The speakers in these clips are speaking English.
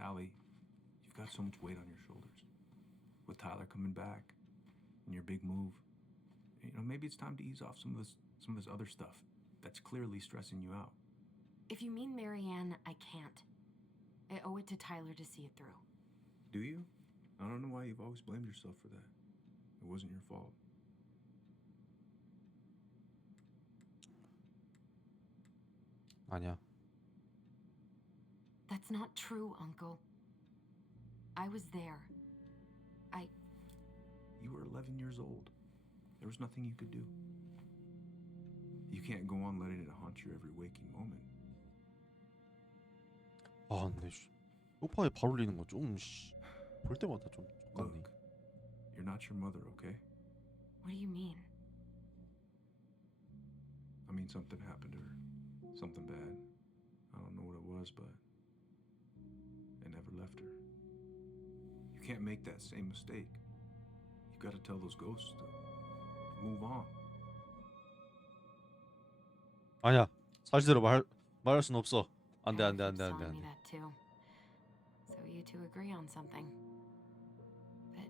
Allie, you've got so much weight on your shoulders. With Tyler coming back and your big move, maybe it's time to ease off some of this other stuff that's clearly stressing you out. If you mean Marianne, I can't. I owe it to Tyler to see it through. Do you? I don't know why you've always blamed yourself for that. It wasn't your fault. 아니야. That's not true, Uncle. I was there. You were 11 years old. There was nothing you could do. You can't go on letting it haunt your every waking moment. 아 근데 소파에 발 올리는 거 좀 볼 때마다 좀 Look, 똑같네. you're not your mother, okay? What do you mean? I mean, something happened to her. Something bad. I don't know what it was, but it never left her. You can't make that same mistake. You gotta tell those ghosts to move on. 아니야. 사실대로 말할 순 없어. 안 돼. Tyler keeps telling me that too. So you two agree on something. But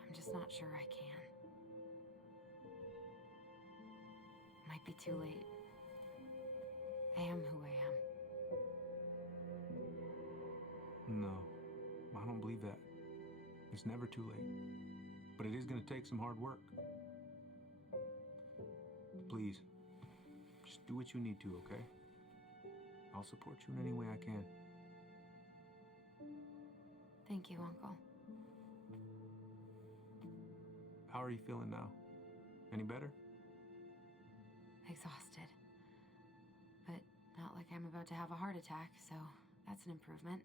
I'm just not sure I can. Might be too late. I am who I am. No, I don't believe that. It's never too late. But it is gonna take some hard work. Please, just do what you need to, okay? I'll support you in any way I can. Thank you, Uncle. How are you feeling now? Any better? Exhausted. But not like I'm about to have a heart attack, so that's an improvement.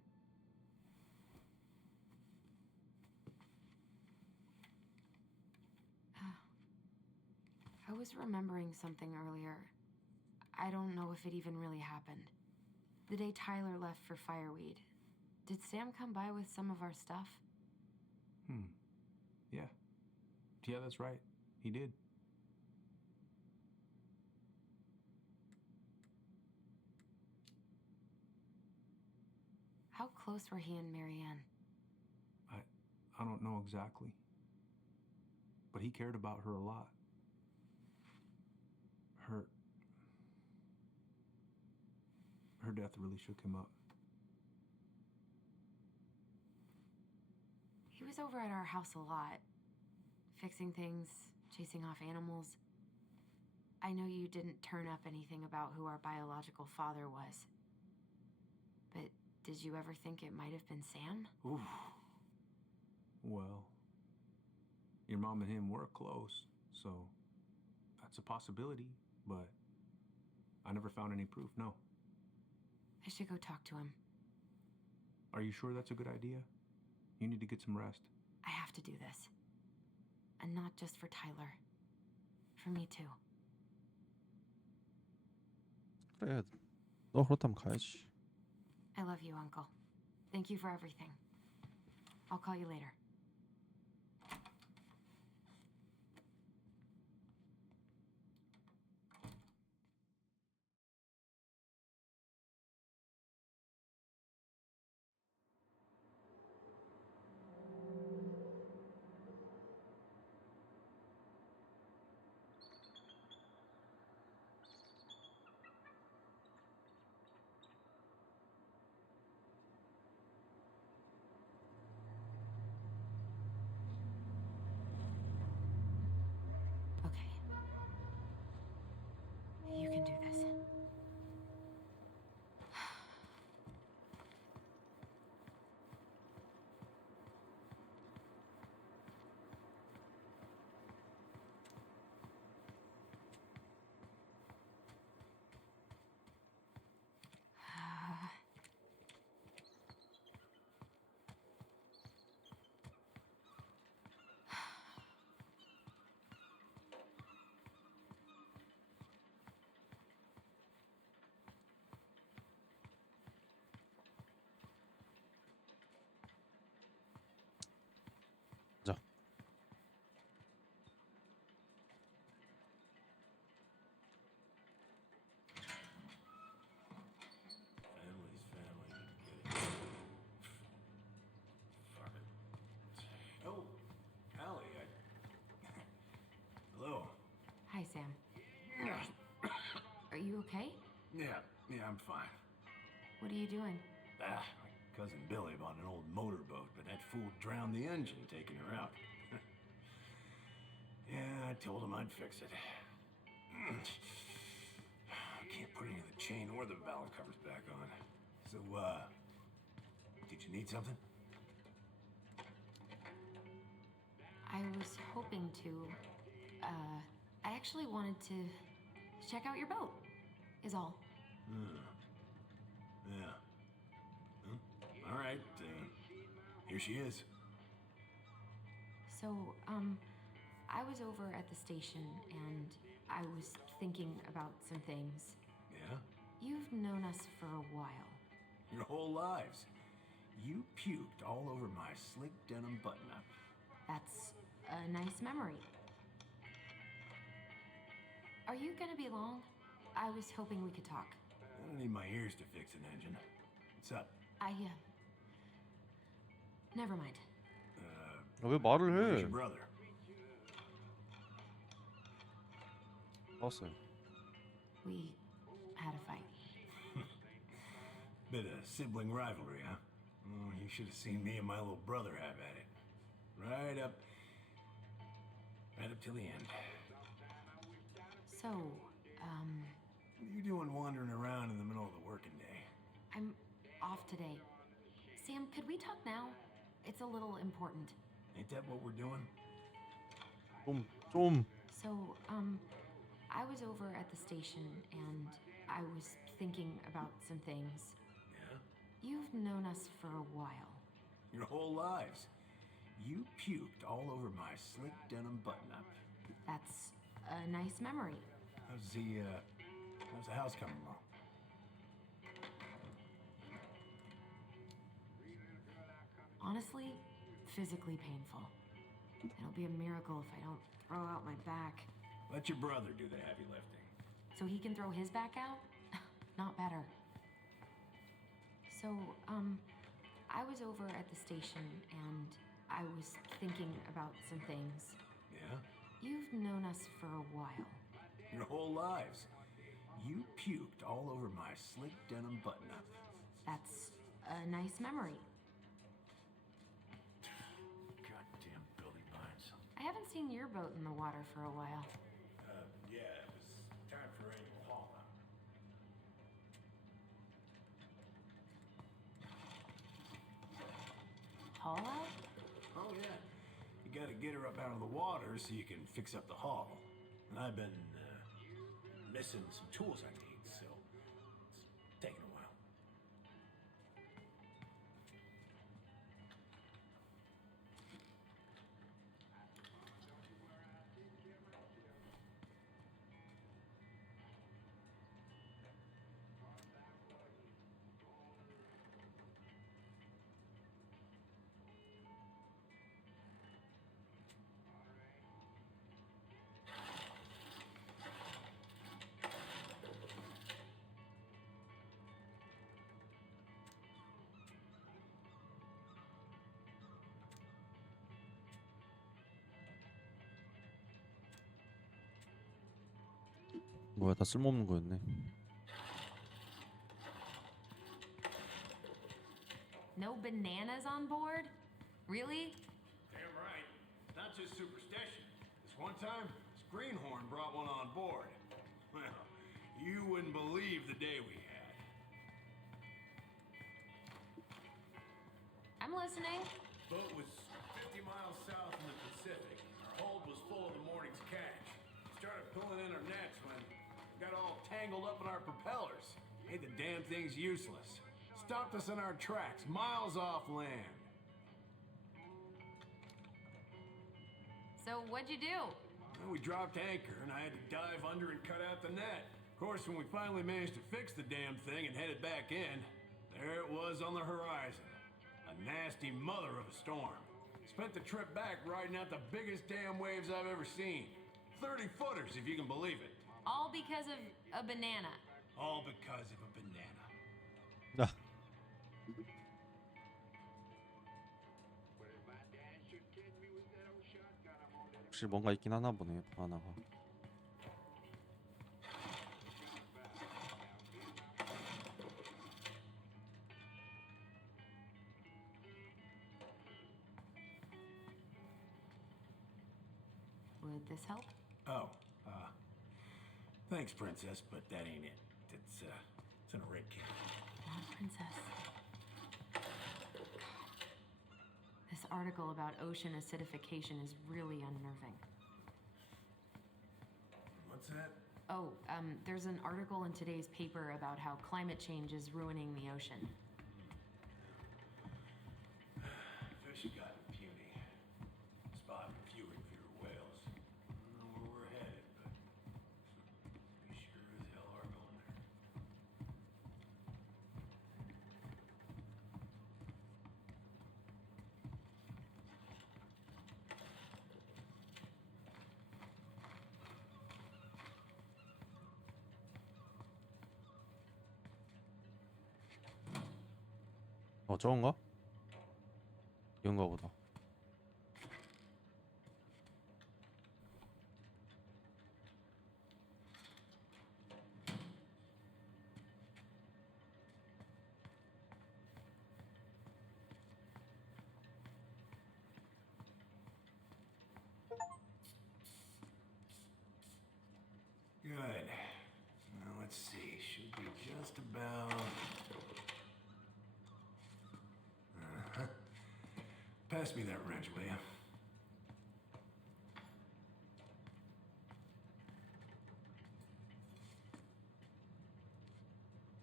I was remembering something earlier. I don't know if it even really happened. The day Tyler left for Fireweed, did Sam come by with some of our stuff? Yeah. Yeah, that's right. He did. How close were he and Marianne? I don't know exactly. But he cared about her a lot. Her death really shook him up. He was over at our house a lot, fixing things, chasing off animals. I know you didn't turn up anything about who our biological father was. But did you ever think it might have been Sam? Ooh. Well, your mom and him were close, so that's a possibility, but I never found any proof, no. I should go talk to him. Are you sure that's a good idea? You need to get some rest. I have to do this. And not just for Tyler. For me too. 그래. 너 그렇다면 가야지. I love you, Uncle. Thank you for everything. I'll call you later. okay? Yeah, I'm fine. What are you doing? My cousin Billy bought an old motorboat, but that fool drowned the engine taking her out. Yeah, I told him I'd fix it. I can't put any of the chain or the valve covers back on. So, did you need something? I was hoping to. I actually wanted to check out your boat, is all. Yeah. All right, here she is. So, I was over at the station and I was thinking about some things. Yeah? You've known us for a while. Your whole lives. You puked all over my slick denim button-up. That's a nice memory. Are you gonna be long? I was hoping we could talk. I don't need my ears to fix an engine. What's up? Never mind. 왜 말을 Where's 해? your brother? 봤어요. We had a fight. Bit of sibling rivalry, huh? Oh, you should have seen me and my little brother have at it. Right up till the end. So, What are you doing wandering around in the middle of the working day? I'm off today. Sam, could we talk now? It's a little important. Ain't that what we're doing? 좀 So, I was over at the station and I was thinking about some things. Yeah? You've known us for a while. Your whole lives. You puked all over my slick denim button-up. That's a nice memory. How's the house coming along? Honestly, physically painful. It'll be a miracle if I don't throw out my back. Let your brother do the heavy lifting. So he can throw his back out? Not better. So, I was over at the station and I was thinking about some things. Yeah? You've known us for a while. Your whole lives. You puked all over my slick denim button-up. That's a nice memory. Goddamn Billy Bynes. I haven't seen your boat in the water for a while. Yeah, it was time for annual haul out. Haul out? Oh, yeah. You gotta get her up out of the water so you can fix up the hull. And I've been, missing some tools I need, so it's taking a while. 뭐야, 다 쓸모없는 거였네. No bananas on board? Really? Damn right. Not just superstition. This one time, this greenhorn brought one on board. Well, you wouldn't believe the day we had. I'm listening. Boat was 50 miles south in the Pacific. Our hold was full of the morning's catch. Started pulling in our nets when we got all tangled up in our propellers. Made the damn things useless. Stopped us in our tracks, miles off land. So what'd you do? Well, we dropped anchor, and I had to dive under and cut out the net. Of course, when we finally managed to fix the damn thing and headed back in, there it was on the horizon. A nasty mother of a storm. Spent the trip back riding out the biggest damn waves I've ever seen. 30-footers, if you can believe it. All because of a banana. All because of a banana. 야, 혹시 뭔가 있긴 하나 보네, 또 하나가. this help? Oh, thanks, Princess, but that ain't it. It's in a red can. Not Princess. This article about ocean acidification is really unnerving. What's that? Oh, there's an article in today's paper about how climate change is ruining the ocean. Fish have gotten puny. Spotting fewer and fewer whales. I don't know where we're headed, but we sure as hell are going there. 저건가? 이건가 보다. Good. Now let's see. Should be just about. Pass me that wrench, will ya?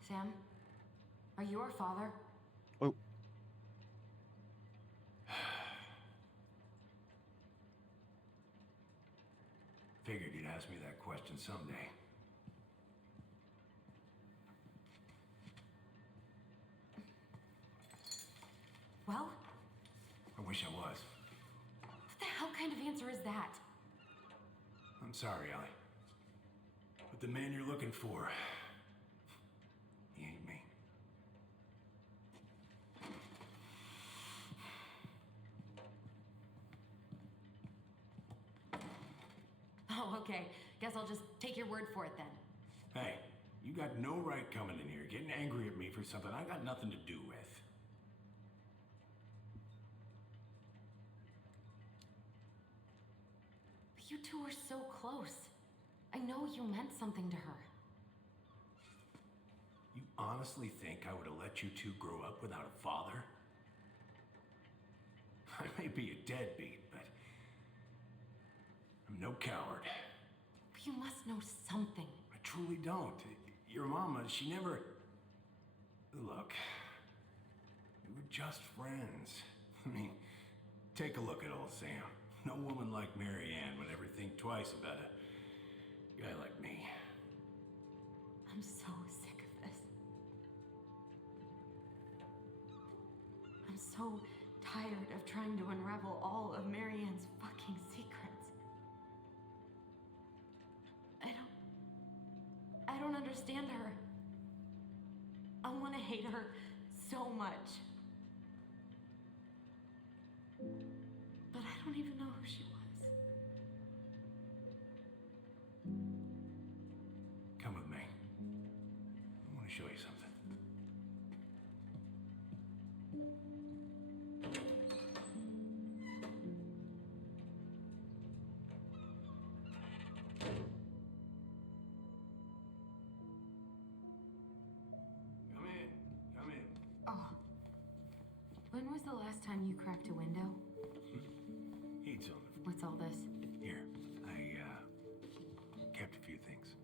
Sam, are you our father? Oh, Figured you'd ask me that question someday. Well, I wish I was. what the hell kind of answer is that? I'm sorry, Ellie. But the man you're looking for, he ain't me. Oh, okay. Guess I'll just take your word for it then. Hey, you got no right coming in here getting angry at me for something I got nothing to do with. But you two are so close. I know you meant something to her. You honestly think I would have let you two grow up without a father? I may be a deadbeat, but I'm no coward. But you must know something. I truly don't. Your mama, she never... Look, we were just friends. I mean, take a look at old Sam. No woman like Mary Ann would ever think twice about a guy like me. I'm so sick of this. I'm so tired of trying to unravel all of Marianne's fucking secrets. I don't understand her. I want to hate her so much. But I don't even know who she was. Come with me. I want to show you something. Come in. Oh. When was the last time you cracked a window? Heat's on the... What's all this? Here, I, kept a few things.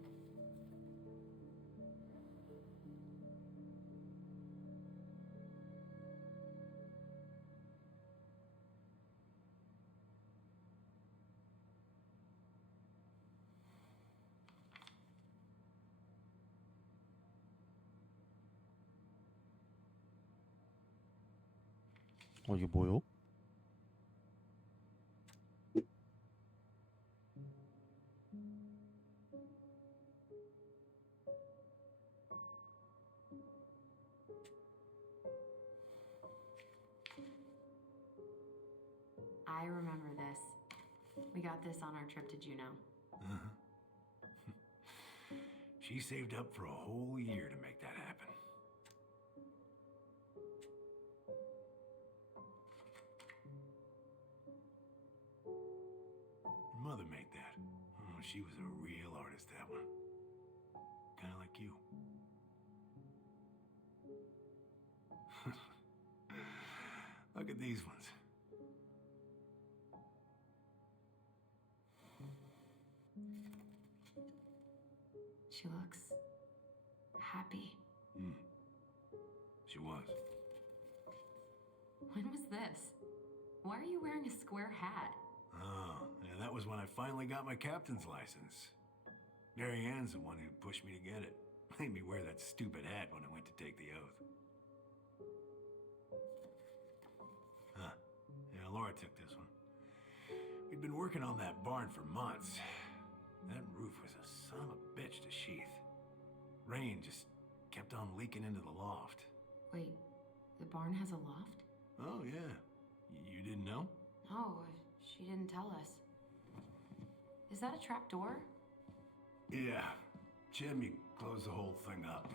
이게 뭐요? I remember this. We got this on our trip to Juneau. She saved up for a whole year to make that happen. Your mother made that. she was a real artist, that one. Kind of like you. Look at these ones. She looks happy. She was. When was this? Why are you wearing a square hat? Oh, yeah, that was when I finally got my captain's license. Mary Ann's the one who pushed me to get it. Made me wear that stupid hat when I went to take the oath. Huh. Yeah, Laura took this one. We'd been working on that barn for months. That roof was a son of a bitch to sheath. Rain just kept on leaking into the loft. Wait, the barn has a loft? Oh, yeah. You didn't know? No, she didn't tell us. Is that a trap door? Yeah. She had me close the whole thing up.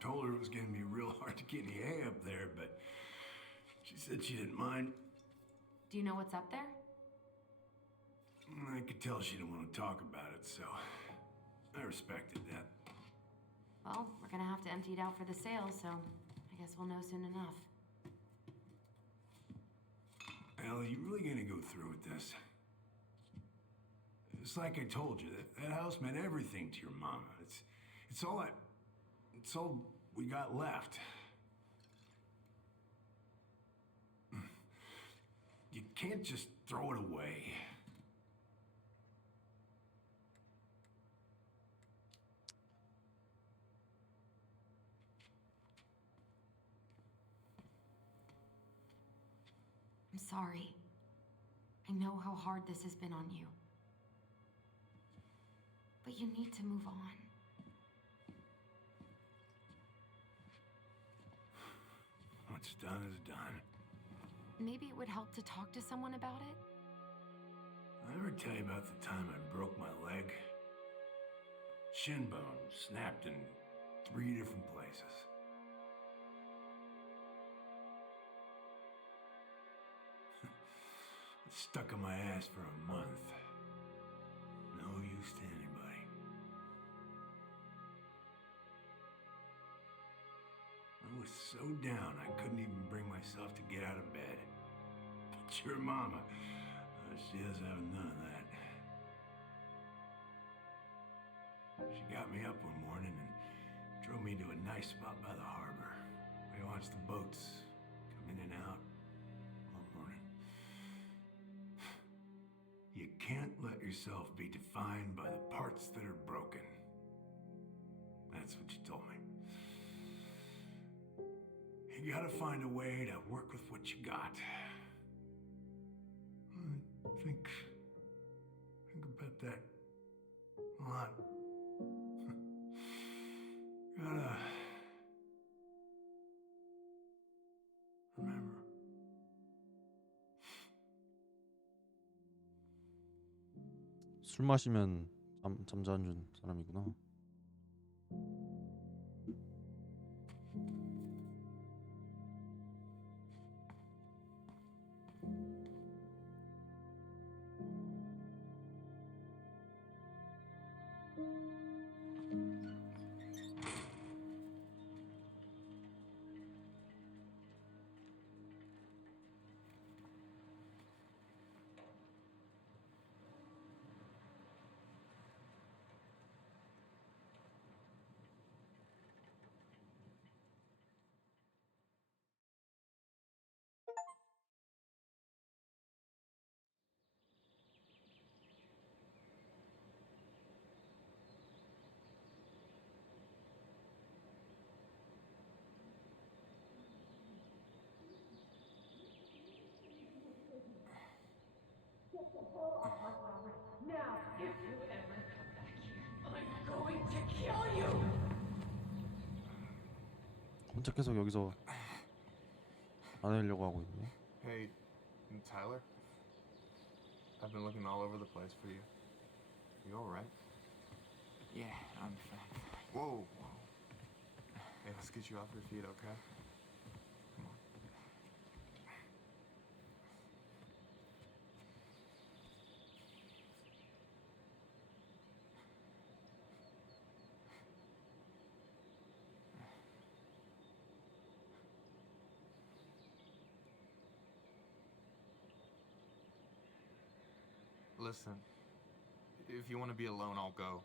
Told her it was gonna be real hard to get any hay up there, but she said she didn't mind. Do you know what's up there? I could tell she didn't want to talk about it, so I respected that. Well, we're gonna have to empty it out for the sale, so I guess we'll know soon enough. Al, you really gonna go through with this? It's like I told you, that house meant everything to your mama. It's all we got left. You can't just throw it away. I'm sorry. I know how hard this has been on you. But you need to move on. What's done is done. Maybe it would help to talk to someone about it? I ever tell you about the time I broke my leg? Shin bone snapped in 3 different places. It stuck in my ass for a month. No use to anybody. I was so down I couldn't even bring myself to get out of bed. But your mama, she doesn't have none of that. She got me up one morning and drove me to a nice spot by the harbor. We watched the boats come in and out all morning. You can't let yourself be defined by the parts that are broken. That's what you told me. You gotta find a way to work with what you got. Think about that a lot. Gotta remember. 술 마시면 잠자는 사람이구나. Now, if you ever come back here, I'm going to kill you! 혼자 계속 여기서 안 하려고 하고 있네. Hey, Tyler? I've been looking all over the place for you. You alright? Yeah, I'm fine. Whoa, whoa. Hey, let's get you off your feet, okay? Come on. Listen, if you want to be alone, I'll go.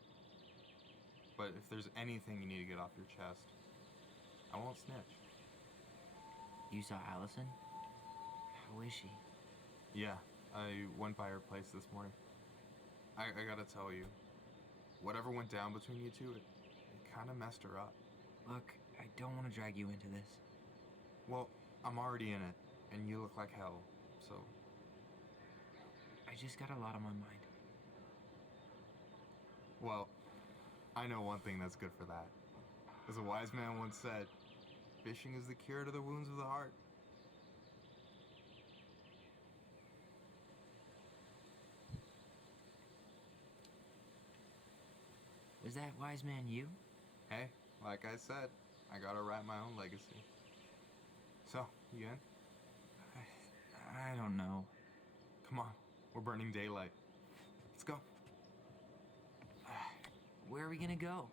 But if there's anything you need to get off your chest, I won't snitch. You saw Allison? How is she? Yeah, I went by her place this morning. I gotta tell you, whatever went down between you two, it kind of messed her up. Look, I don't want to drag you into this. Well, I'm already in it, and you look like hell, so... I just got a lot on my mind. Well, I know one thing that's good for that. As a wise man once said, fishing is the cure to the wounds of the heart. Was that wise man you? Hey, like I said, I gotta write my own legacy. So, you in? I don't know. Come on, we're burning daylight. Let's go. Where are we gonna go?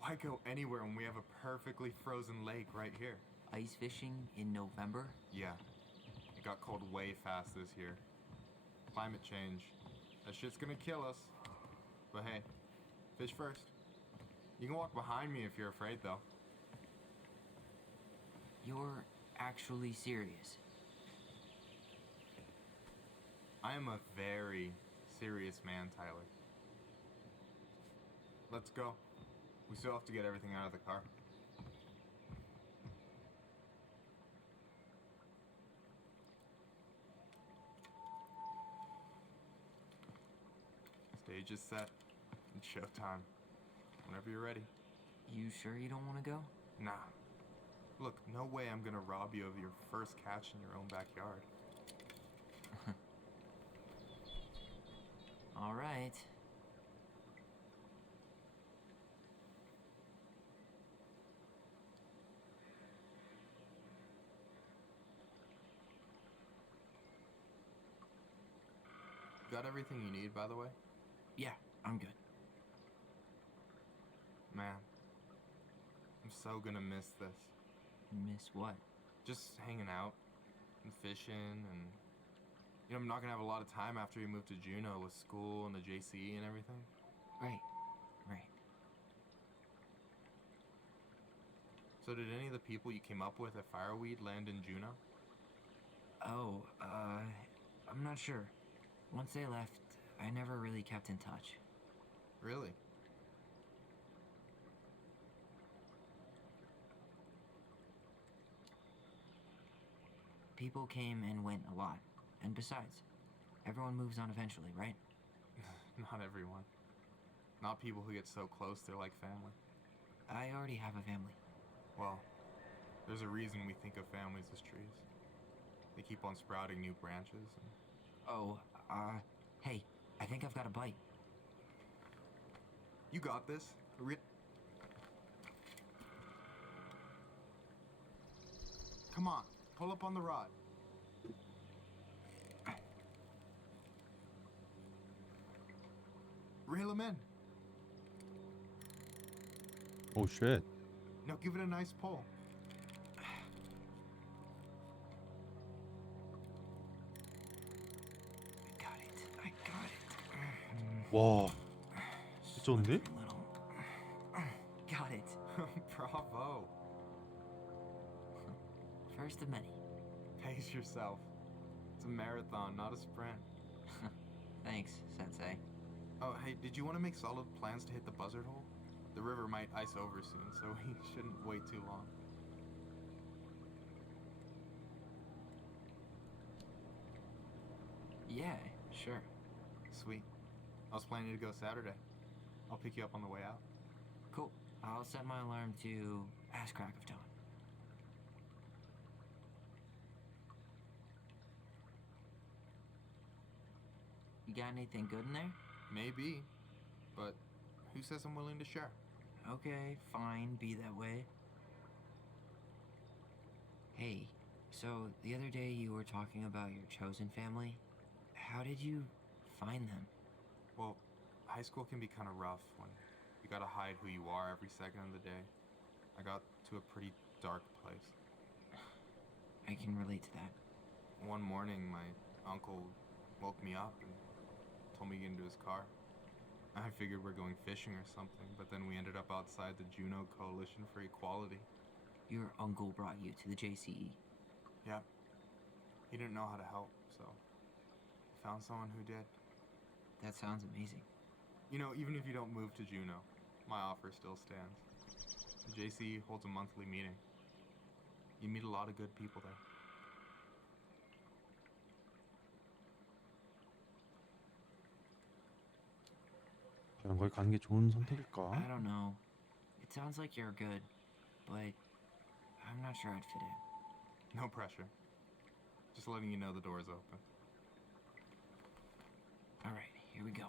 Why go anywhere when we have a perfectly frozen lake right here? Ice fishing in November? Yeah, it got cold way fast this year. Climate change. That shit's gonna kill us. But hey, fish first. You can walk behind me if you're afraid, though. You're actually serious? I am a very serious man, Tyler. Let's go. We still have to get everything out of the car. Stage is set. It's showtime. Whenever you're ready. You sure you don't want to go? Nah. Look, no way I'm gonna rob you of your first catch in your own backyard. All right. Got everything you need, by the way? Yeah, I'm good. Man, I'm so gonna miss this. Miss what? Just hanging out and fishing and... You know, I'm not gonna have a lot of time after we move to Juneau with school and the JC and everything. Right, right. So did any of the people you came up with at Fireweed land in Juneau? Oh, I'm not sure. Once they left, I never really kept in touch. Really? People came and went a lot. And besides, everyone moves on eventually, right? Not everyone. Not people who get so close they're like family. I already have a family. Well, there's a reason we think of families as trees. They keep on sprouting new branches and... Oh, hey, I think I've got a bite. You got this. Come on, pull up on the rod. Reel him in. Oh shit. Now give it a nice pull. I got it. 와. 미쳤는데? Little. Got it. Bravo. First of many. Pace yourself. It's a marathon, not a sprint. Thanks, Sensei. Oh, hey, did you want to make solid plans to hit the buzzard hole? The river might ice over soon, so we shouldn't wait too long. Yeah, sure. Sweet. I was planning to go Saturday. I'll pick you up on the way out. Cool. I'll set my alarm to ass crack of dawn. You got anything good in there? Maybe, but who says I'm willing to share? Okay, fine, be that way. Hey, so the other day you were talking about your chosen family. How did you find them? Well, high school can be kind of rough when you gotta hide who you are every second of the day. I got to a pretty dark place. I can relate to that. One morning, my uncle woke me up and told me to get into his car. I figured we're going fishing or something, but then we ended up outside the Juneau Coalition for Equality. Your uncle brought you to the JCE. Yeah. He didn't know how to help, so he found someone who did. That sounds amazing. You know, even if you don't move to Juneau, my offer still stands. The JCE holds a monthly meeting. You meet a lot of good people there. 과연 거기 가는 게 좋은 선택일까? I don't know. It sounds like you're good, but I'm not sure I'd fit in. No pressure. Just letting you know the door is open. All right, here we go.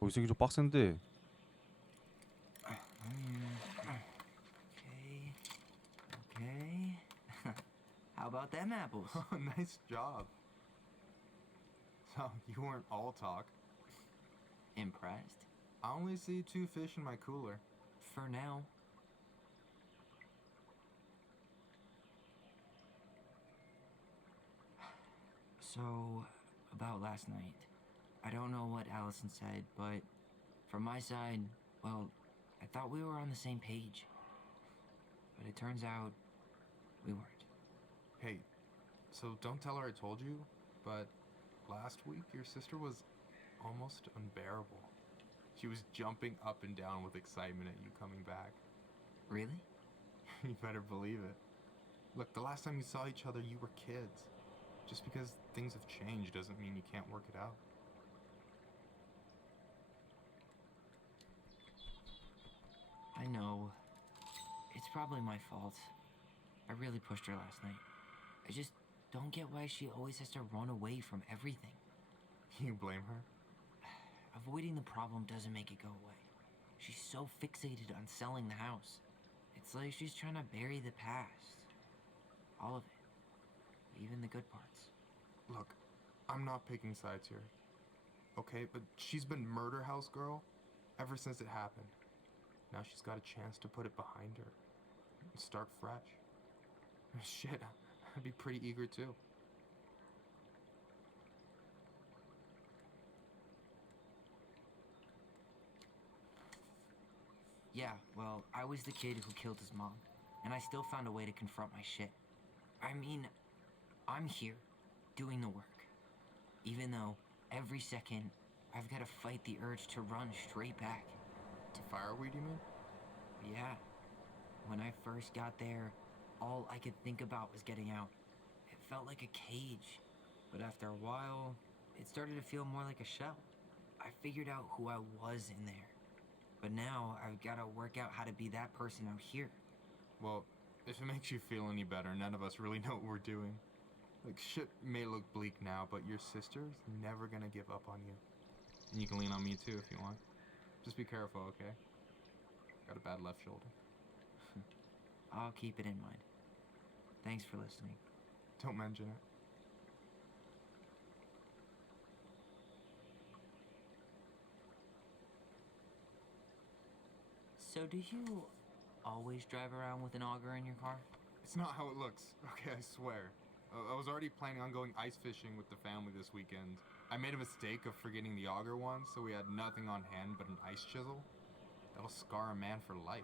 거기 쓰기 좀 빡센데. Okay. Okay. How about them apples? Nice job. So, you weren't all talk. Impressed? I only see 2 fish in my cooler. For now. So, about last night. I don't know what Allison said, but from my side, well, I thought we were on the same page. But it turns out we weren't. Hey, so don't tell her I told you, but last week your sister was almost unbearable. She was jumping up and down with excitement at you coming back. Really? You better believe it. Look, the last time you saw each other, you were kids. Just because things have changed doesn't mean you can't work it out. I know. It's probably my fault. I really pushed her last night. I just don't get why she always has to run away from everything. You blame her? Avoiding the problem doesn't make it go away. She's so fixated on selling the house. It's like she's trying to bury the past. All of it. Even the good parts. Look, I'm not picking sides here. Okay, but she's been murder house girl ever since it happened. Now she's got a chance to put it behind her and start fresh. Shit, I'd be pretty eager too. Yeah, well, I was the kid who killed his mom, and I still found a way to confront my shit. I mean, I'm here, doing the work. Even though, every second, I've got to fight the urge to run straight back. To fireweed, you mean? Yeah. When I first got there, all I could think about was getting out. It felt like a cage. But after a while, it started to feel more like a shell. I figured out who I was in there. But now, I've got to work out how to be that person out here. Well, if it makes you feel any better, none of us really know what we're doing. Like, shit may look bleak now, but your sister's never gonna give up on you. And you can lean on me too if you want. Just be careful, okay? Got a bad left shoulder. I'll keep it in mind. Thanks for listening. Don't mention it. So do you always drive around with an auger in your car? It's not how it looks, okay, I swear. I was already planning on going ice fishing with the family this weekend. I made a mistake of forgetting the auger once, so we had nothing on hand but an ice chisel. That'll scar a man for life.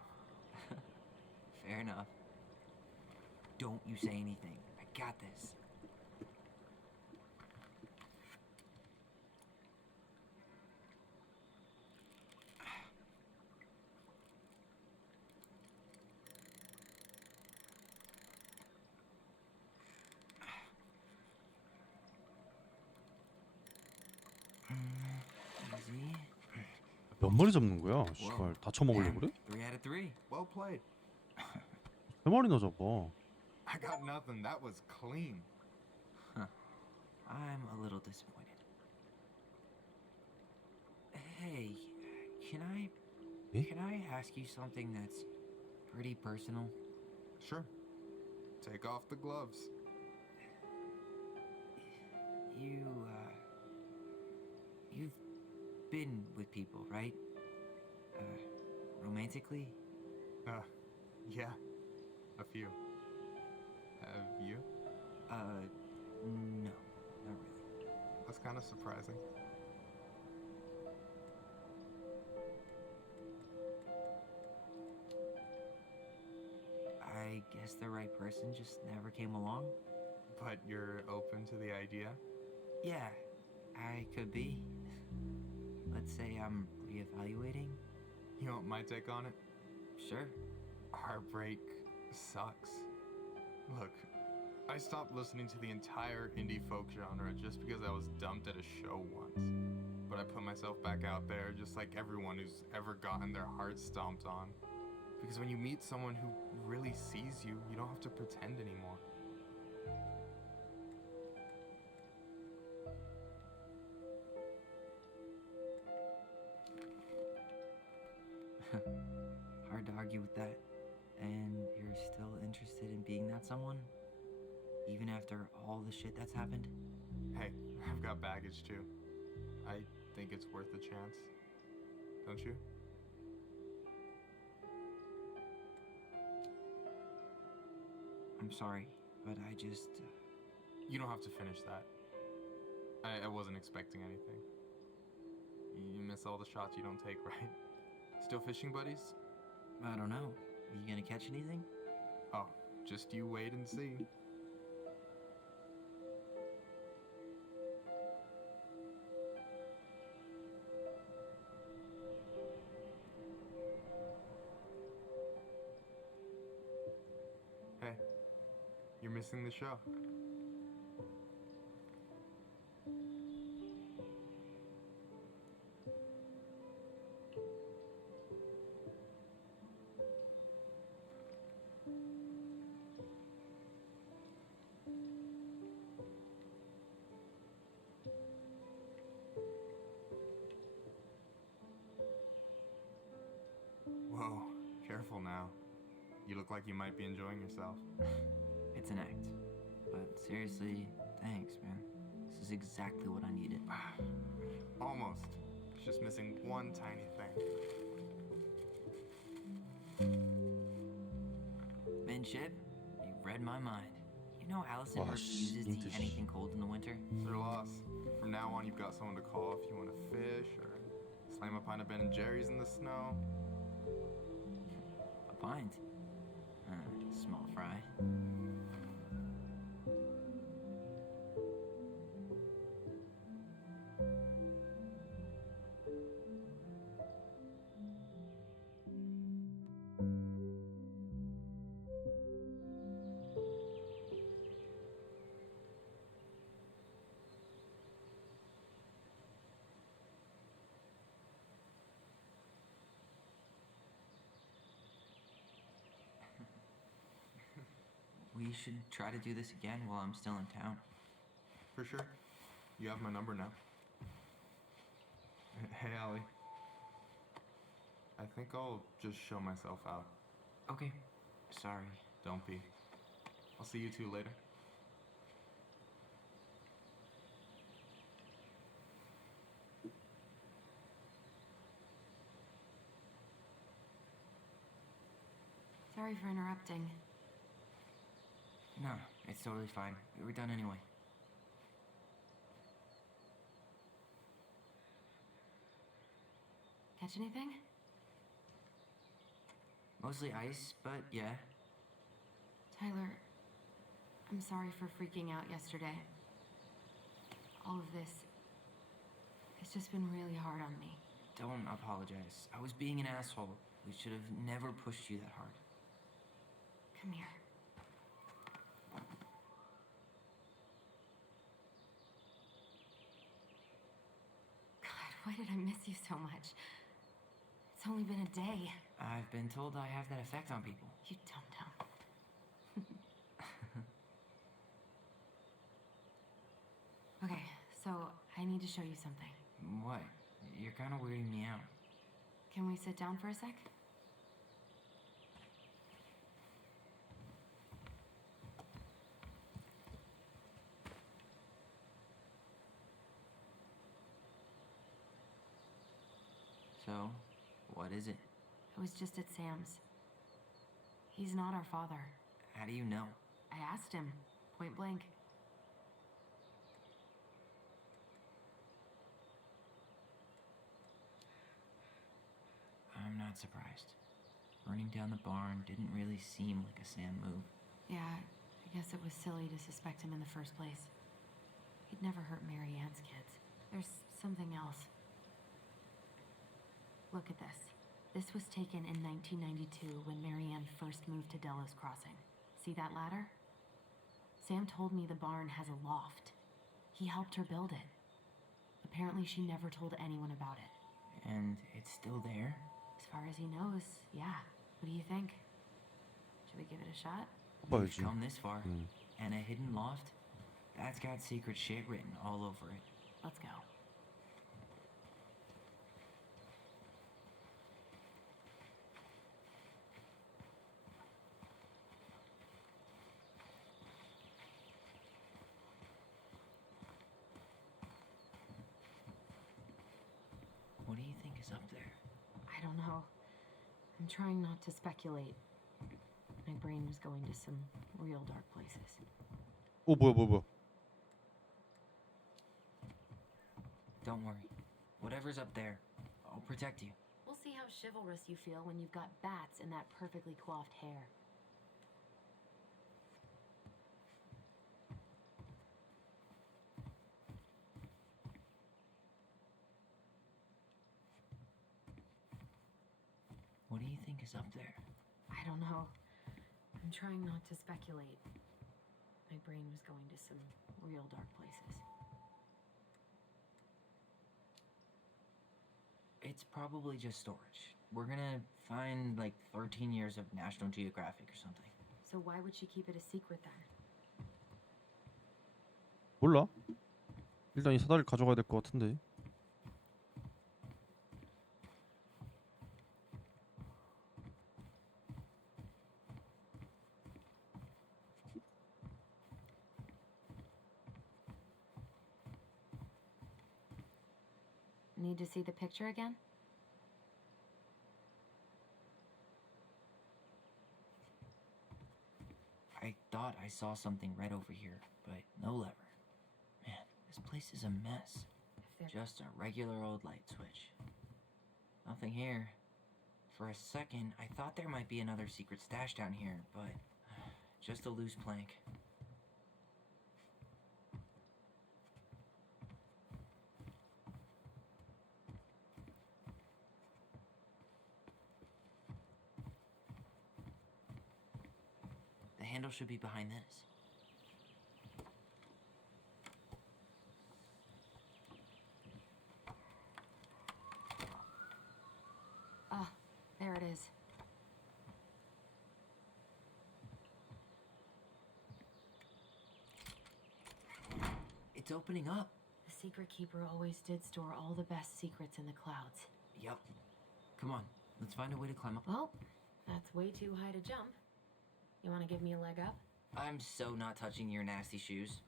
Fair enough. Don't you say anything. I got this. Easy. 몇 마리 잡는 거야? 씨발 다 처먹으려고 그래? 3 out of 3. Well played. 세 마리나 잡아. I got nothing. That was clean. I'm a little disappointed. Hey, can Eh? I ask you something that's pretty personal? Sure. Take off the gloves. You've been with people, right? Romantically? Yeah. A few. Have you? No, not really. That's kind of surprising. I guess the right person just never came along? But you're open to the idea? Yeah, I could be. Let's say I'm reevaluating. You want my take on it? Sure. Heartbreak sucks. Look, I stopped listening to the entire indie folk genre just because I was dumped at a show once. But I put myself back out there just like everyone who's ever gotten their heart stomped on. Because when you meet someone who really sees you, you don't have to pretend anymore. Hard to argue with that. And you're still interested in being that someone? Even after all the shit that's happened? Hey, I've got baggage too. I think it's worth a chance. Don't you? I'm sorry, but I just... You don't have to finish that. I wasn't expecting anything. You miss all the shots you don't take, right? Still fishing buddies? I don't know. Are you gonna catch anything? Oh, just you wait and see. Hey, you're missing the show. Whoa, careful now. You look like you might be enjoying yourself. It's an act. But seriously, thanks, man. This is exactly what I needed. Almost. It's just missing one tiny thing. Minship, you read my mind. You know Allison Gosh, refuses to eat interesting. anything cold in the winter? It's their loss. From now on, you've got someone to call if you want to fish or slam a pint of Ben and Jerry's in the snow. A pint? Small fry. We should try to do this again while I'm still in town. For sure. You have my number now. Hey, Allie. I think I'll just show myself out. Okay. Sorry. Don't be. I'll see you two later. Sorry for interrupting. No, it's totally fine. We were done anyway. Catch anything? Mostly ice, but yeah. Tyler, I'm sorry for freaking out yesterday. All of this, it's just been really hard on me. Don't apologize. I was being an asshole. We should have never pushed you that hard. Come here. God, why did I miss you so much? It's only been a day. I've been told I have that effect on people. You dum-dum. Okay, so I need to show you something. What? You're kind of weirding me out. Can we sit down for a sec? is it? It was just at Sam's. He's not our father. How do you know? I asked him, point blank. I'm not surprised. Burning down the barn didn't really seem like a Sam move. Yeah, I guess it was silly to suspect him in the first place. He'd never hurt Mary Ann's kids. There's something else. Look at this. This was taken in 1992 when Mary Ann first moved to Delos Crossing. See that ladder? Sam told me the barn has a loft. He helped her build it. Apparently she never told anyone about it. And it's still there? As far as he knows, yeah. What do you think? Should we give it a shot? We've 봐야지. come this far. And a hidden loft? That's got secret shit written all over it. Let's go. What do you think is up there? I don't know. I'm trying not to speculate. My brain was going to some real dark places. 뭐야. Don't worry. Whatever's up there, I'll protect you. We'll see how chivalrous you feel when you've got bats in that perfectly coiffed hair. What do you think is up there? I don't know. I'm trying not to speculate. My brain was going to some real dark places. It's probably just storage. We're gonna find like 13 years of National Geographic or something. So why would she keep it a secret then? 몰라. 일단 이 사다리를 가져가야 될 것 같은데. Need to see the picture again? I thought I saw something red over here, but no lever. Man, this place is a mess. If they're Just a regular old light switch. Nothing here. For a second, I thought there might be another secret stash down here, but just a loose plank. The handle should be behind this. Ah, there it is. It's opening up. The secret keeper always did store all the best secrets in the clouds. Yep. Come on, let's find a way to climb up. Well, that's way too high to jump. You want to give me a leg up? I'm so not touching your nasty shoes.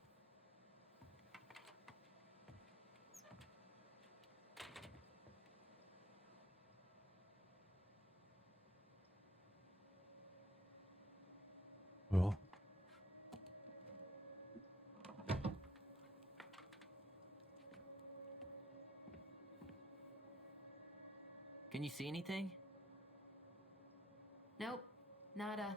뭐야? Can you see anything? Nope, nada.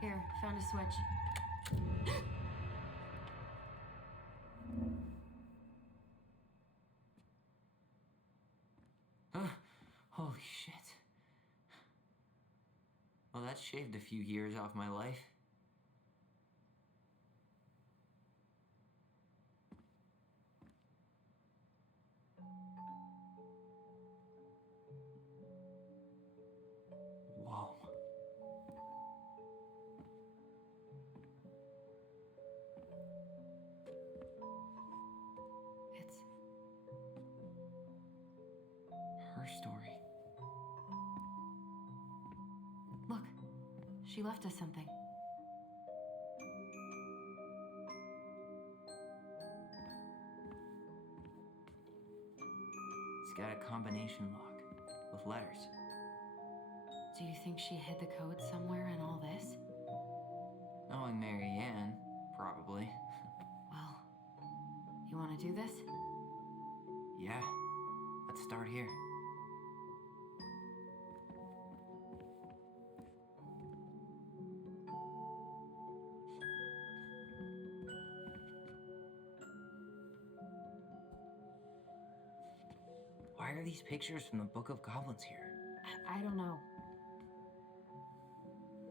Here, found a switch. Holy shit. Well, that shaved a few years off my life. Whoa. It's She left us something. It's got a combination lock with letters. Do you think she hid the code somewhere in all this? Knowing Marianne, probably. Well, you want to do this? Yeah, let's start here. Why are these pictures from the Book of Goblins here? I don't know.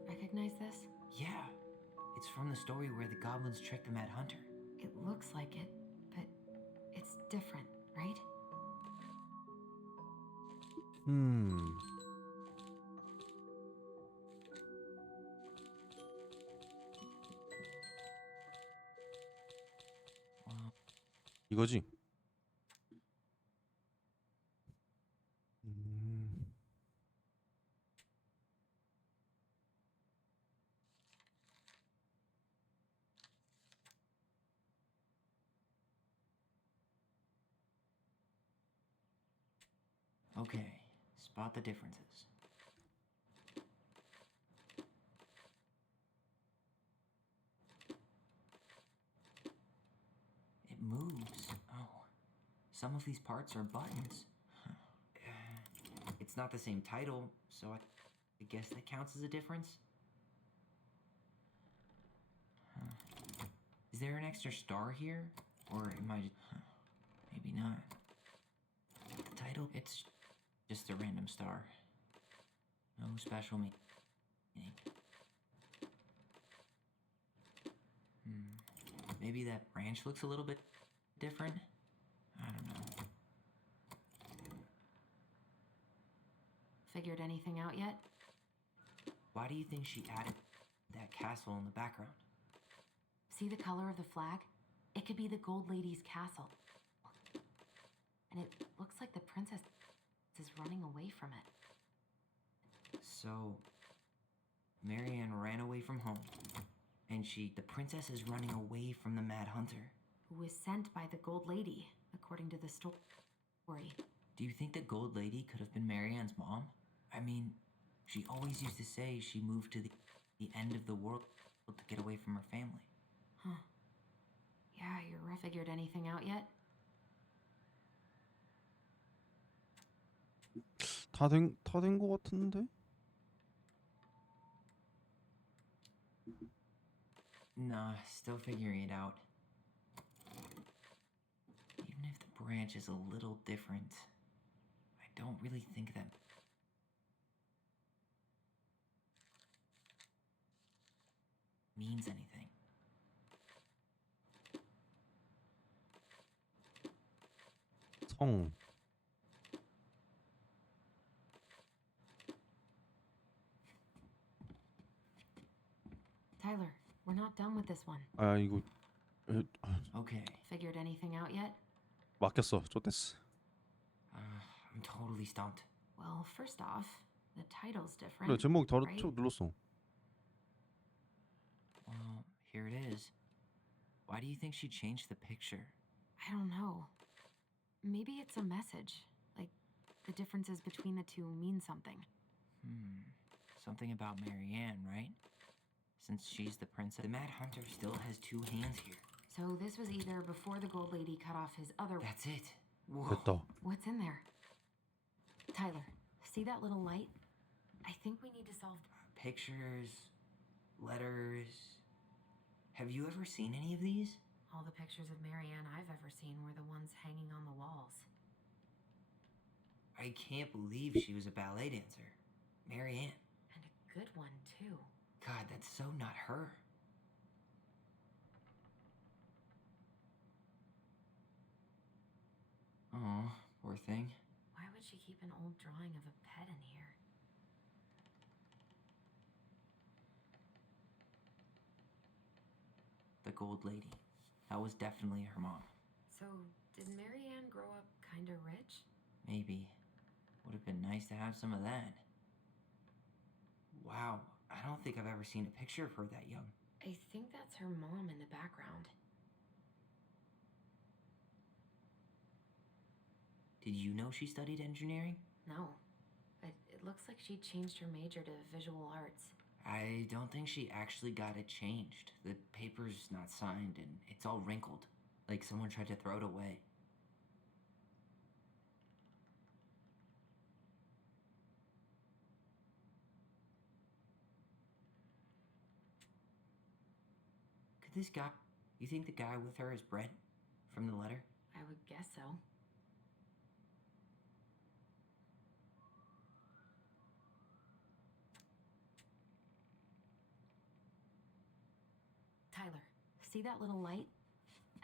Recognize this? Yeah, it's from the story where the goblins tricked the Mad Hunter. It looks like it, but it's different, right? Well, 이거지? 음. okay, spot the differences. It moves. Oh, some of these parts are buttons. Huh. It's not the same title, so I guess that counts as a difference. Huh. Is there an extra star here? Or am I just... Huh. Maybe not. The title, it's just a random star. No special meaning. Maybe that branch looks a little bit different? I don't know. Figured anything out yet? Why do you think she added that castle in the background? See the color of the flag? It could be the Gold Lady's castle. And it looks like the princess is running away from it. So, Marianne ran away from home. And the princess is running away from the Mad Hunter. Who was sent by the Gold Lady, according to the story. Do you think the Gold Lady could have been Marianne's mom? I mean, she always used to say she moved to the end of the world to get away from her family. Huh. Yeah, you're right. Figured anything out yet? 다 된 거 같은데? Nah, still figuring it out. Even if the branch is a little different, I don't really think that means anything. 성. Tyler, we're not done with this one. 아 이거 Okay, Figured anything out yet? 막혔어. 좆됐어. I'm totally stumped. Well, first off, the title's different. 그래 제목 다르 right? 눌렀어. Well, here it is. Why do you think she changed the picture? I don't know. Maybe it's a message. Like, the differences between the two mean something. Something about Marianne, right? Since she's the princess, the Mad Hunter still has two hands here. So this was either before the Gold Lady cut off his other... That's it. Whoa. 됐다. What's in there? Tyler, see that little light? I think we need to solve... Pictures, letters. Have you ever seen any of these? All the pictures of Marianne I've ever seen were the ones hanging on the walls. I can't believe she was a ballet dancer. Marianne. And a good one, too. God, that's so not her. Oh, poor thing. Why would she keep an old drawing of a pet in here? The Gold Lady. That was definitely her mom. So, did Marianne grow up kinda rich? Maybe. Would have been nice to have some of that. Wow, I don't think I've ever seen a picture of her that young. I think that's her mom in the background. Did you know she studied engineering? No, but it looks like she changed her major to visual arts. I don't think she actually got it changed. The paper's not signed and it's all wrinkled, like someone tried to throw it away. Could this guy... You think the guy with her is Brent? From the letter? I would guess so. Tyler, see that little light?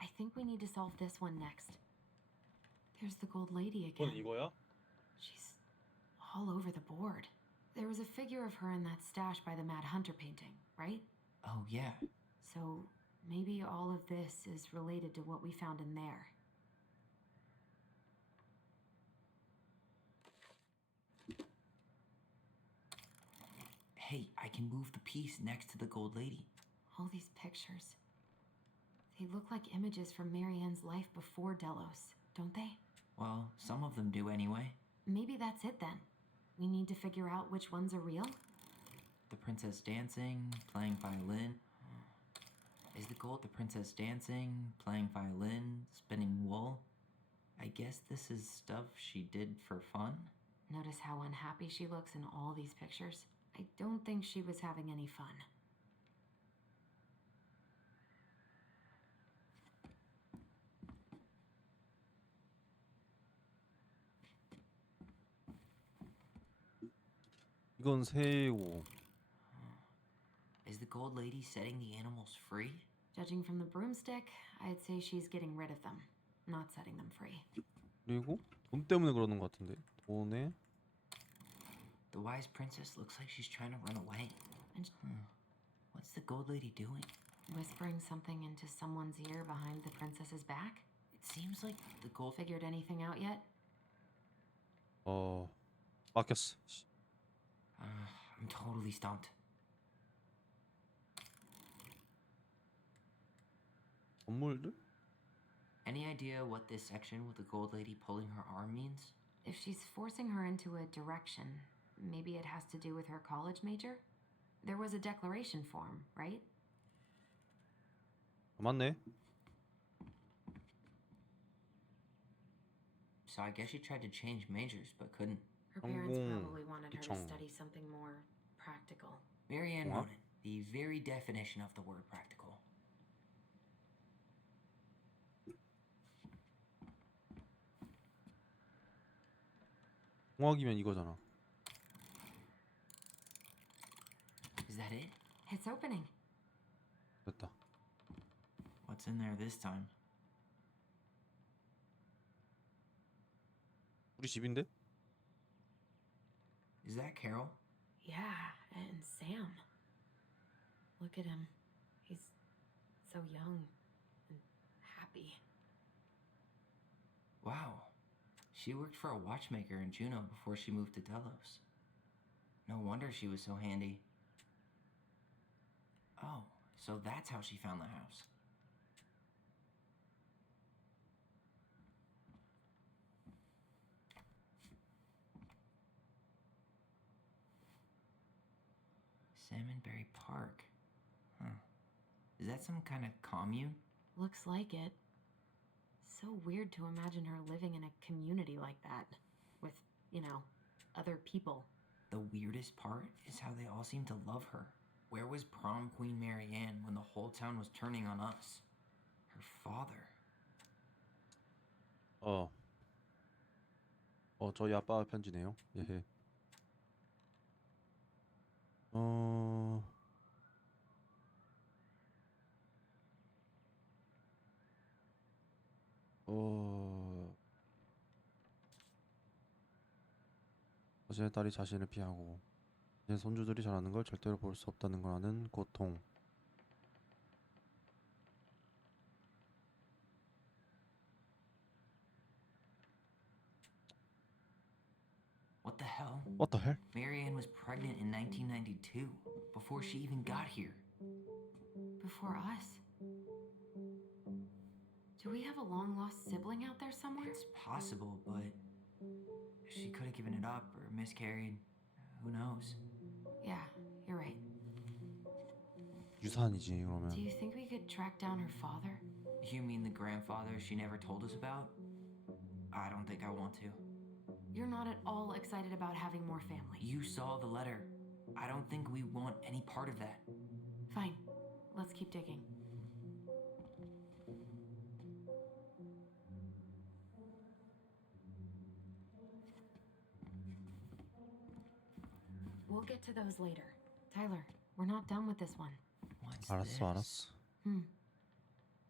I think we need to solve this one next. There's the gold lady 이건 again. 이거야? She's all over the board. There was a figure of her in that stash by the Mad Hunter painting, right? Oh, yeah. So maybe all of this is related to what we found in there. Hey, I can move the piece next to the gold lady. All these pictures. They look like images from Marianne's life before Delos, don't they? Well, some of them do anyway. Maybe that's it then. We need to figure out which ones are real? The princess dancing, playing violin. Is the gold the princess dancing, playing violin, spinning wool? I guess this is stuff she did for fun? Notice how unhappy she looks in all these pictures? I don't think she was having any fun. 이건 새고. Is the gold lady setting the animals free? Judging from the broomstick, I'd say she's getting rid of them, not setting them free. 그리고 돈 때문에 그러는 것 같은데. 돈에 The wise princess looks like she's trying to run away. And What's the gold lady doing? whispering something into someone's ear behind the princess's back? It seems like the gold... Figured anything out yet? 막혔어. I'm totally stumped. 건물들? Any idea what this section with the gold lady pulling her arm means? If she's forcing her into a direction, maybe it has to do with her college major? There was a declaration form, right? 맞네. So I guess she tried to change majors, but couldn't. Her parents 전공 probably wanted her to 비청. study something more practical. Marianne What? Ronan, the very definition of the word practical. 공학이면 이거잖아. Is that it? It's opening. 됐다. What's in there this time? 우리 집인데? Is that Carol? Yeah, and Sam. Look at him. He's so young and happy. Wow. She worked for a watchmaker in Juneau before she moved to Delos. No wonder she was so handy. Oh, so that's how she found the house. Salmonberry Park. Huh. Is that some kind of commune? Looks like it. So weird to imagine her living in a community like that. With, other people. The weirdest part is how they all seem to love her. Where was prom queen Marianne when the whole town was turning on us? Her father. 저희 아빠 편지네요. 예. 자신의 딸이 자신을 피하고 제 손주들이 자라는 걸 절대로 볼 수 없다는 걸 아는 고통. What the hell? What the hell? Marianne was pregnant in 1992, before she even got here. Before us? Do we have a long lost sibling out there somewhere? It's possible, but she could have given it up or miscarried. Who knows? Yeah, you're right. 유산이지 Do 그러면. you think we could track down her father? You mean the grandfather she never told us about? I don't think I want to. You're not at all excited about having more family. You saw the letter. I don't think we want any part of that. Fine. Let's keep digging. We'll get to those later. Tyler, we're not done with this one. What's 알았어, this? 알았어.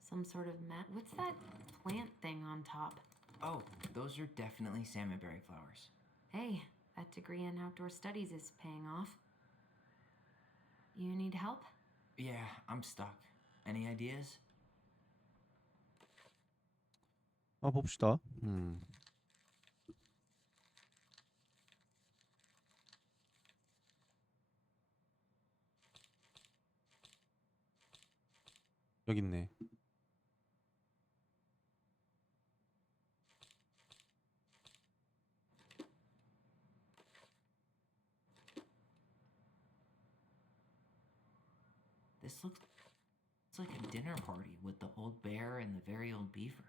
Some sort of mat. What's that plant thing on top? Oh, those are definitely salmonberry flowers. Hey, that degree in outdoor studies is paying off. You need help? Yeah, I'm stuck. Any ideas? 봅시다. 여기 있네. This looks like a dinner party with the old bear and the very old beaver.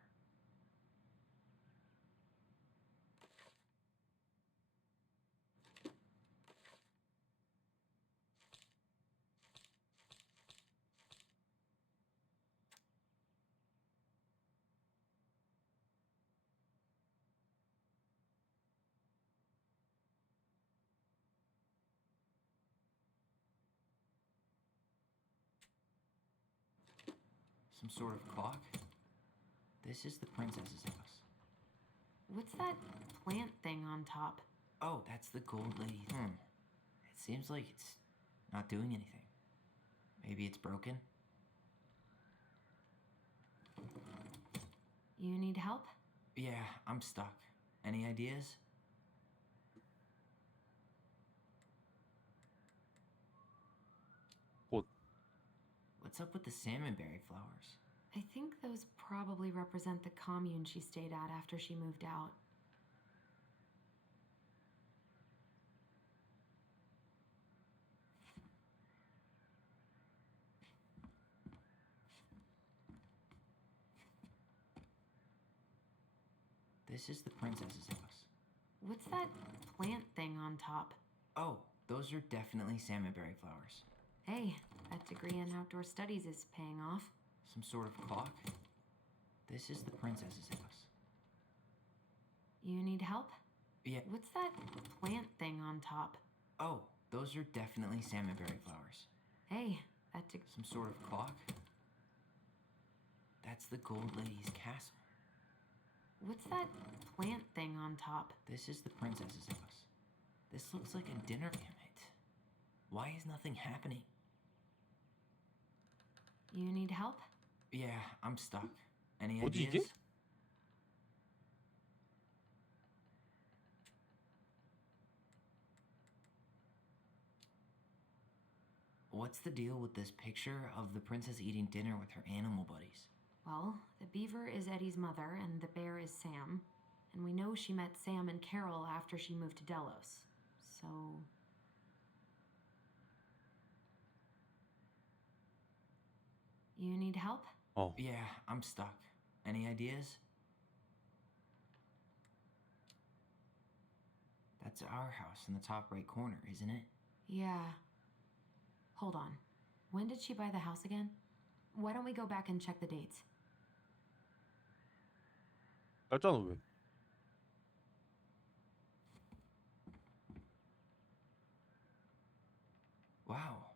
Some sort of clock? This is the princess's house. What's that plant thing on top? Oh, that's the gold lady. It seems like it's not doing anything. Maybe it's broken? You need help? Yeah, I'm stuck. Any ideas? 꽃. What's up with the salmonberry flowers? I think those probably represent the commune she stayed at after she moved out. This is the princess's house. What's that plant thing on top? Oh, those are definitely salmonberry flowers. Hey, that degree in outdoor studies is paying off. Some sort of clock? This is the princess's house. You need help? Yeah. What's that plant thing on top? Oh, those are definitely salmonberry flowers. Hey, that Some sort of clock? That's the gold lady's castle. What's that plant thing on top? This is the princess's house. This looks like a dinner. Damn it. Why is nothing happening? You need help? Yeah, I'm stuck. Any 뭐지, ideas? 이게? What's the deal with this picture of the princess eating dinner with her animal buddies? Well, the beaver is Eddie's mother and the bear is Sam. And we know she met Sam and Carol after she moved to Delos. So... You need help? Yeah, I'm stuck. Any ideas? That's our house in the top right corner, isn't it? Yeah. Hold on. When did she buy the house again? Why don't we go back and check the dates? 깔잖아 왜? Wow.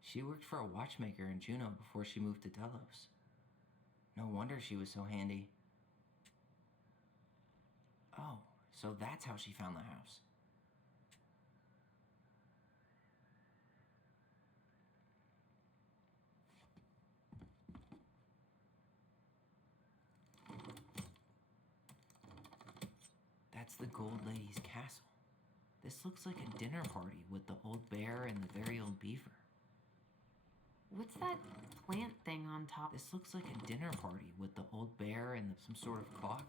She worked for a watchmaker in Juneau before she moved to Delos. No wonder she was so handy. Oh, so that's how she found the house. That's the gold lady's castle. This looks like a dinner party with the old bear and the very old beaver. What's that plant thing on top? This looks like a dinner party with the old bear and some sort of clock.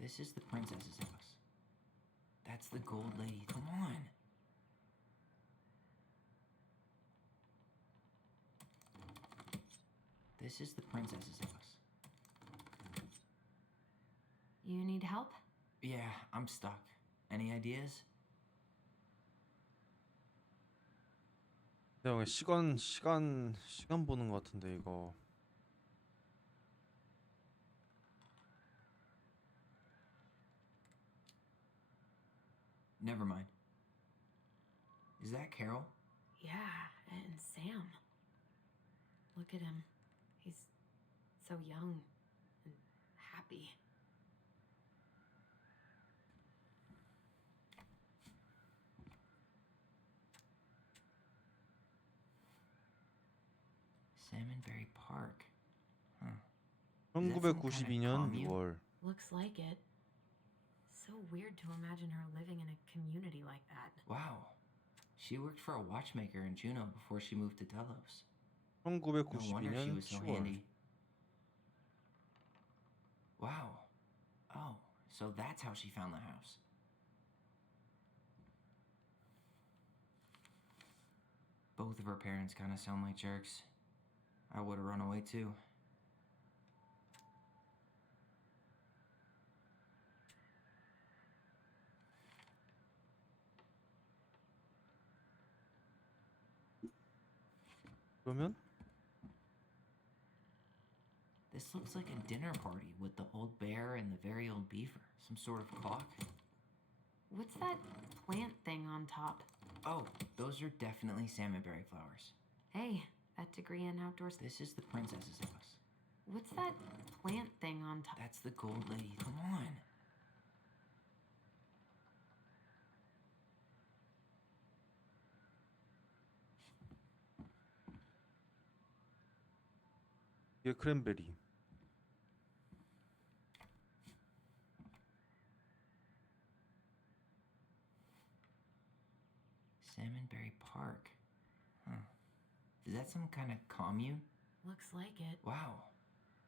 This is the princess's house. That's the gold lady. Come on. This is the princess's house. You need help? Yeah, I'm stuck. Any ideas? 내가 시간 보는 것 같은데 이거. Never mind. Is that Carol? Yeah, and Sam. Look at him. He's so young and happy. Salmonberry Park. Huh. Is that some kind of 1992년 commune? 6월. Looks like it. So weird to imagine her living in a community like that. Wow. She worked for a watchmaker in Juneau before she moved to Delos. No wonder she 1992년 was so 10월. handy. Wow. Oh, so that's how she found the house. Both of her parents kind of sound like jerks. I would have run away too. 그러면 This looks like a dinner party with the old bear and the very old beaver. Some sort of clock. What's that plant thing on top? Oh, those are definitely salmonberry flowers. Hey, that degree in outdoors. This is the princess's house. What's that plant thing on top? That's the gold lady. Come on. 이게 크랜베리. Salmonberry Park. Huh. Is that some kind of commune? Looks like it. Wow.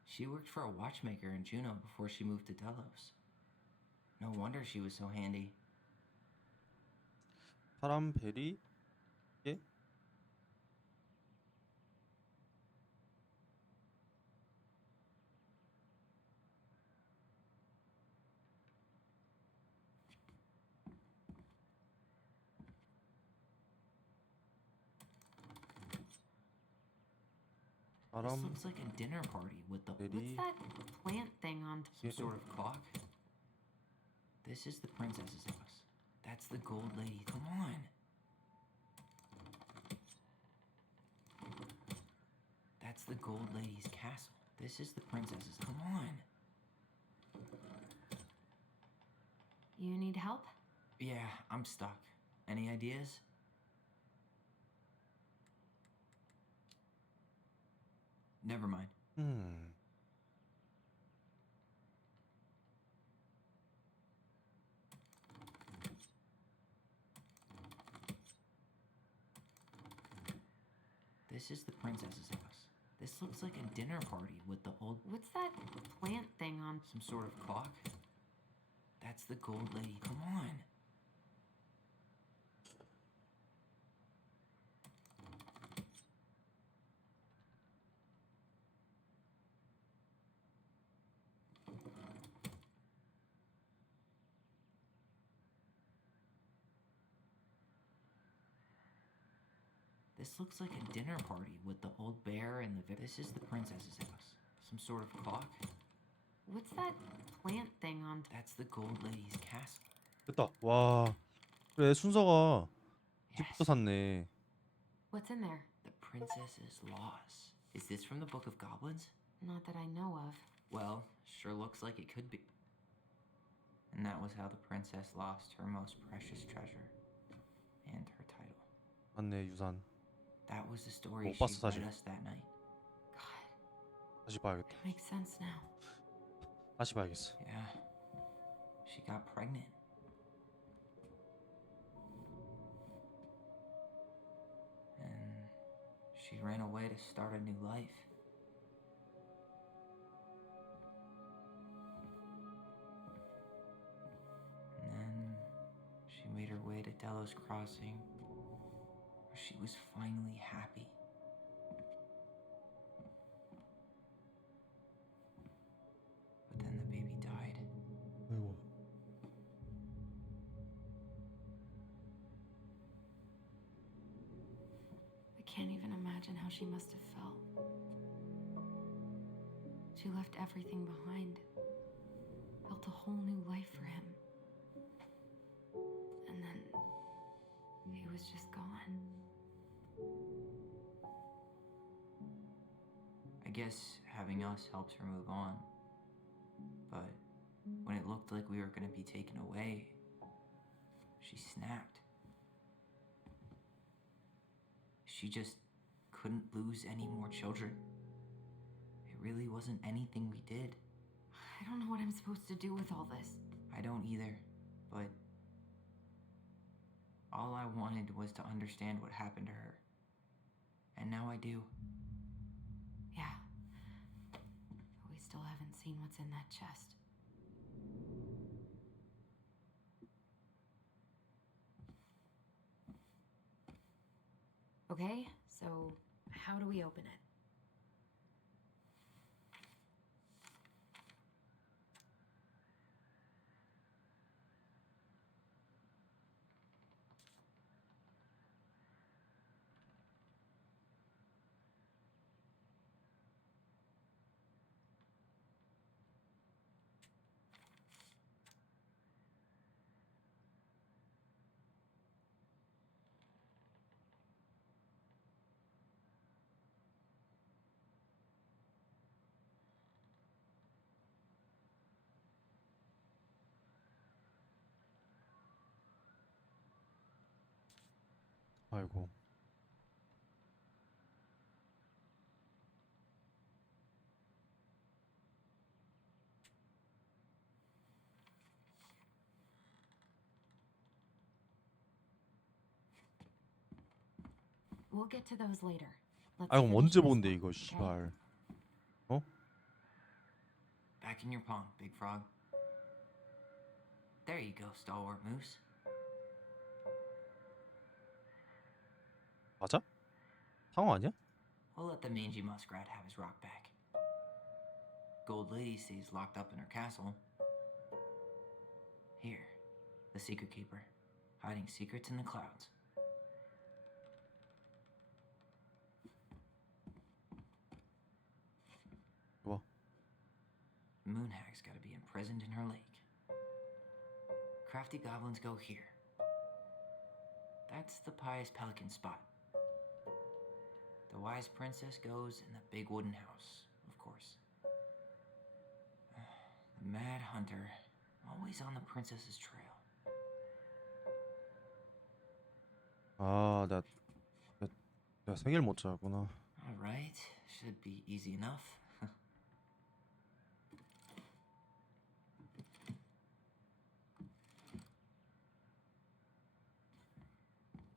She worked for a watchmaker in Juneau before she moved to Delos. No wonder she was so handy. 사람베리. 예? This 사람 looks like a dinner party with the What's 베리. that plant thing on top? some sort of clock. This is the princess's house. That's the gold lady. Come on. That's the gold lady's castle. This is the princess's. Come on. You need help? Yeah, I'm stuck. Any ideas? Never mind. This is the princess's house. This looks like a dinner party with the old What's that plant thing on? some sort of clock. That's the gold lady. Come on. This looks like a dinner party with the old bear and the this is the princess's house. Some sort of clock. What's that plant thing on? That's the gold lady's castle. 됐다. 와. 그래 순서가 Yes. 집부터 샀네. What's in there? The princess's loss. Is this from the Book of Goblins? Not that I know of. Well, sure looks like it could be. And that was how the princess lost her most precious treasure and her title. 맞네 유산. That was the story 못 she 봤어, read 사실. us that night. God, 다시 봐야겠다. it makes sense now. 다시 봐야겠어. Yeah. She got pregnant. she ran away to start a new life. And then she made her way to Delos Crossing, where she was finally happy. But then the baby died. 아이고. I can't even imagine how she must have felt. She left everything behind, built a whole new life for him. And then he was just gone. I guess having us helps her move on. But when it looked like we were going to be taken away, she snapped. She just couldn't lose any more children. It really wasn't anything we did. I don't know what I'm supposed to do with all this. I don't either, but all I wanted was to understand what happened to her. And now I do. Yeah. But we still haven't seen what's in that chest. Okay, so how do we open it? 아이고. We'll get to those later. Let's 아이고 finish 언제 this 본데 one, 이거 okay? 씨발. Back in your pond, Big Frog. There you go, Stalwart Moose. 맞아? 상어 아니야? We'll let the mangy muskrat have his rock back. Gold Lady stays locked up in her castle. Here, the Secret Keeper, hiding secrets in the clouds. 좋아. Moonhag's gotta be imprisoned in her lake. Crafty goblins go here. That's the pious pelican spot. The wise princess goes in the big wooden house, of course. The mad hunter, always on the princess's trail. 아, 내가 세 개를 못 잡았구나. All right, should be easy enough.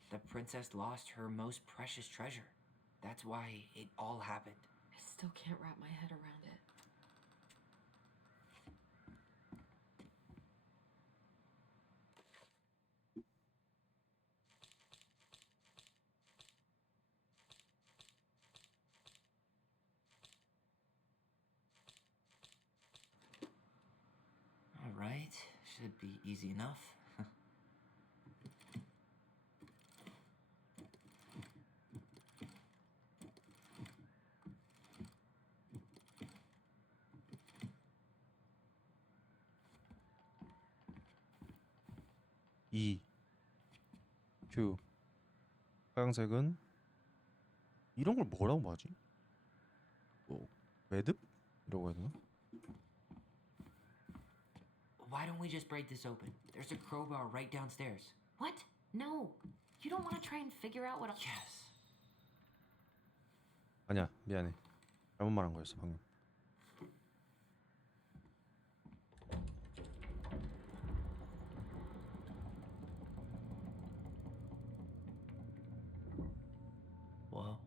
The princess lost her most precious treasure. That's why it all happened. I still can't wrap my head around it. All right, should be easy enough. E Q 빨강색은 이런 걸 뭐라고 하지? 뭐 매듭? 이라고 해야 되나? Why don't we just break this open? There's a crowbar right downstairs. What? No. You don't want to try and figure out what... Yes. 아니야, 미안해. 잘못 말한 거였어 방금. Whoa.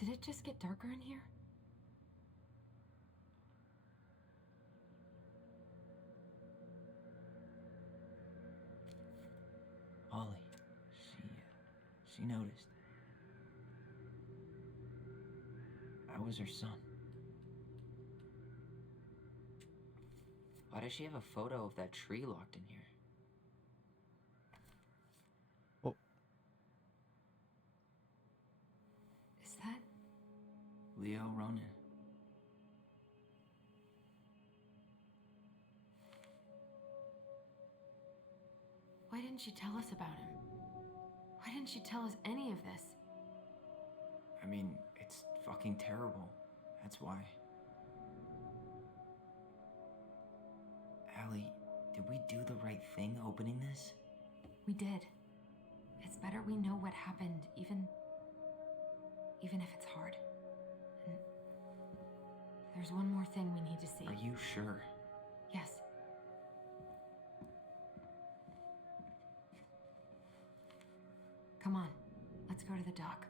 Did it just get darker in here? Ollie, she noticed. I was her son. Why does she have a photo of that tree locked in here? 어, Is that? Leo Ronan. Why didn't she tell us about him? Why didn't she tell us any of this? I mean, it's fucking terrible. That's why. Allie, did we do the right thing opening this? We did. It's better we know what happened, even if it's hard. And there's one more thing we need to see. Are you sure? Yes. Come on, let's go to the dock.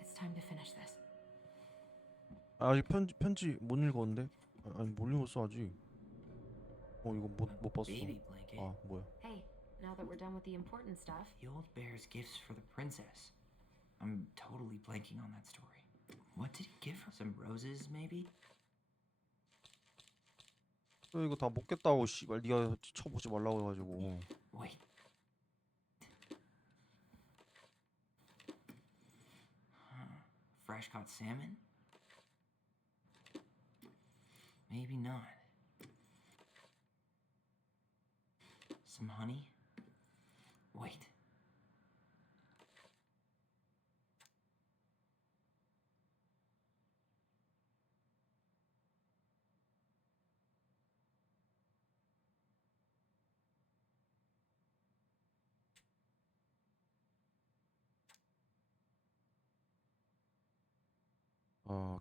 It's time to finish this. 아직 편지 못 읽었는데? 아니 못 읽었어 아직. 이거 못 봤어. Baby blanket. 아 뭐야? Hey, now that we're done with the important stuff, The old bear's gifts for the princess. I'm totally blanking on that story. What did he give her? Some roses, maybe? 이거 다 먹겠다고 씨발 네가 쳐보지 말라고 해가지고. Wait. Fresh caught salmon? Maybe not. Some honey? Wait.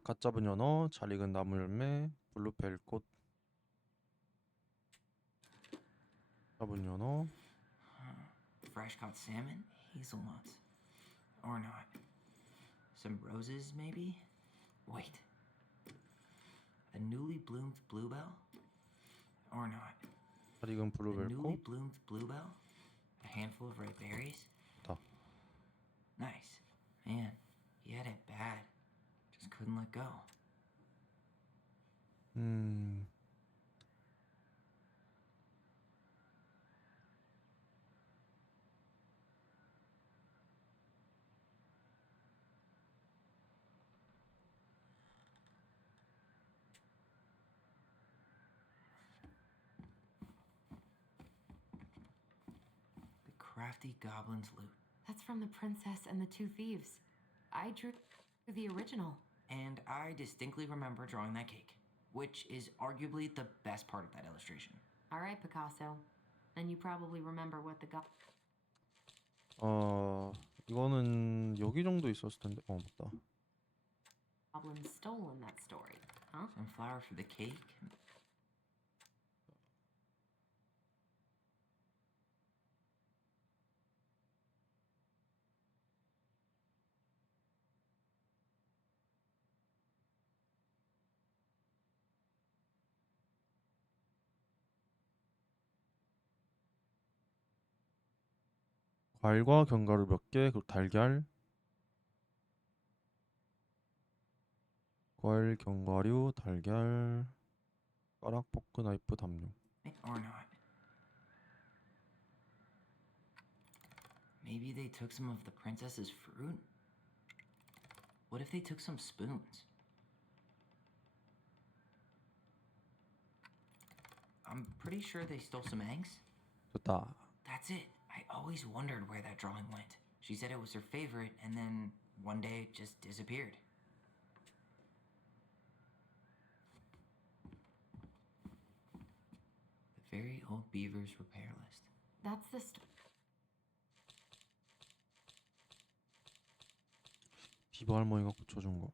갓 잡은 연어, 잘 익은 나무 열매, 블루벨꽃. 잡은 연어. Fresh caught salmon? Hazelnuts. Or not. Some roses, maybe? Wait. A newly bloomed bluebell? Or not. 잘 익은 A newly 블루벨꽃. bloomed bluebell? A handful of ripe berries? 다. Nice. Man, he had it bad. Just couldn't let go. The crafty goblin's loot. that's from the princess and the two thieves. I drew the original. And I distinctly remember drawing that cake, which is arguably the best part of that illustration. All right, Picasso. And you probably remember what the 이거는 여기 정도 있었을 텐데. 맞다. goblin stole in that story, huh? Some flour for the cake. 과일과 견과류 몇 개, 그리고 달걀. 과일, 견과류, 달걀. 까락, 포크, 나이프, 담요. Or not. Maybe they took some of the princess's fruit? What if they took some spoons? I'm pretty sure they stole some eggs. 됐다. That's it. I always wondered where that drawing went. She said it was her favorite, and then one day it just disappeared. The very old beaver's repair list. That's the 비버 할머니가 고쳐준 거.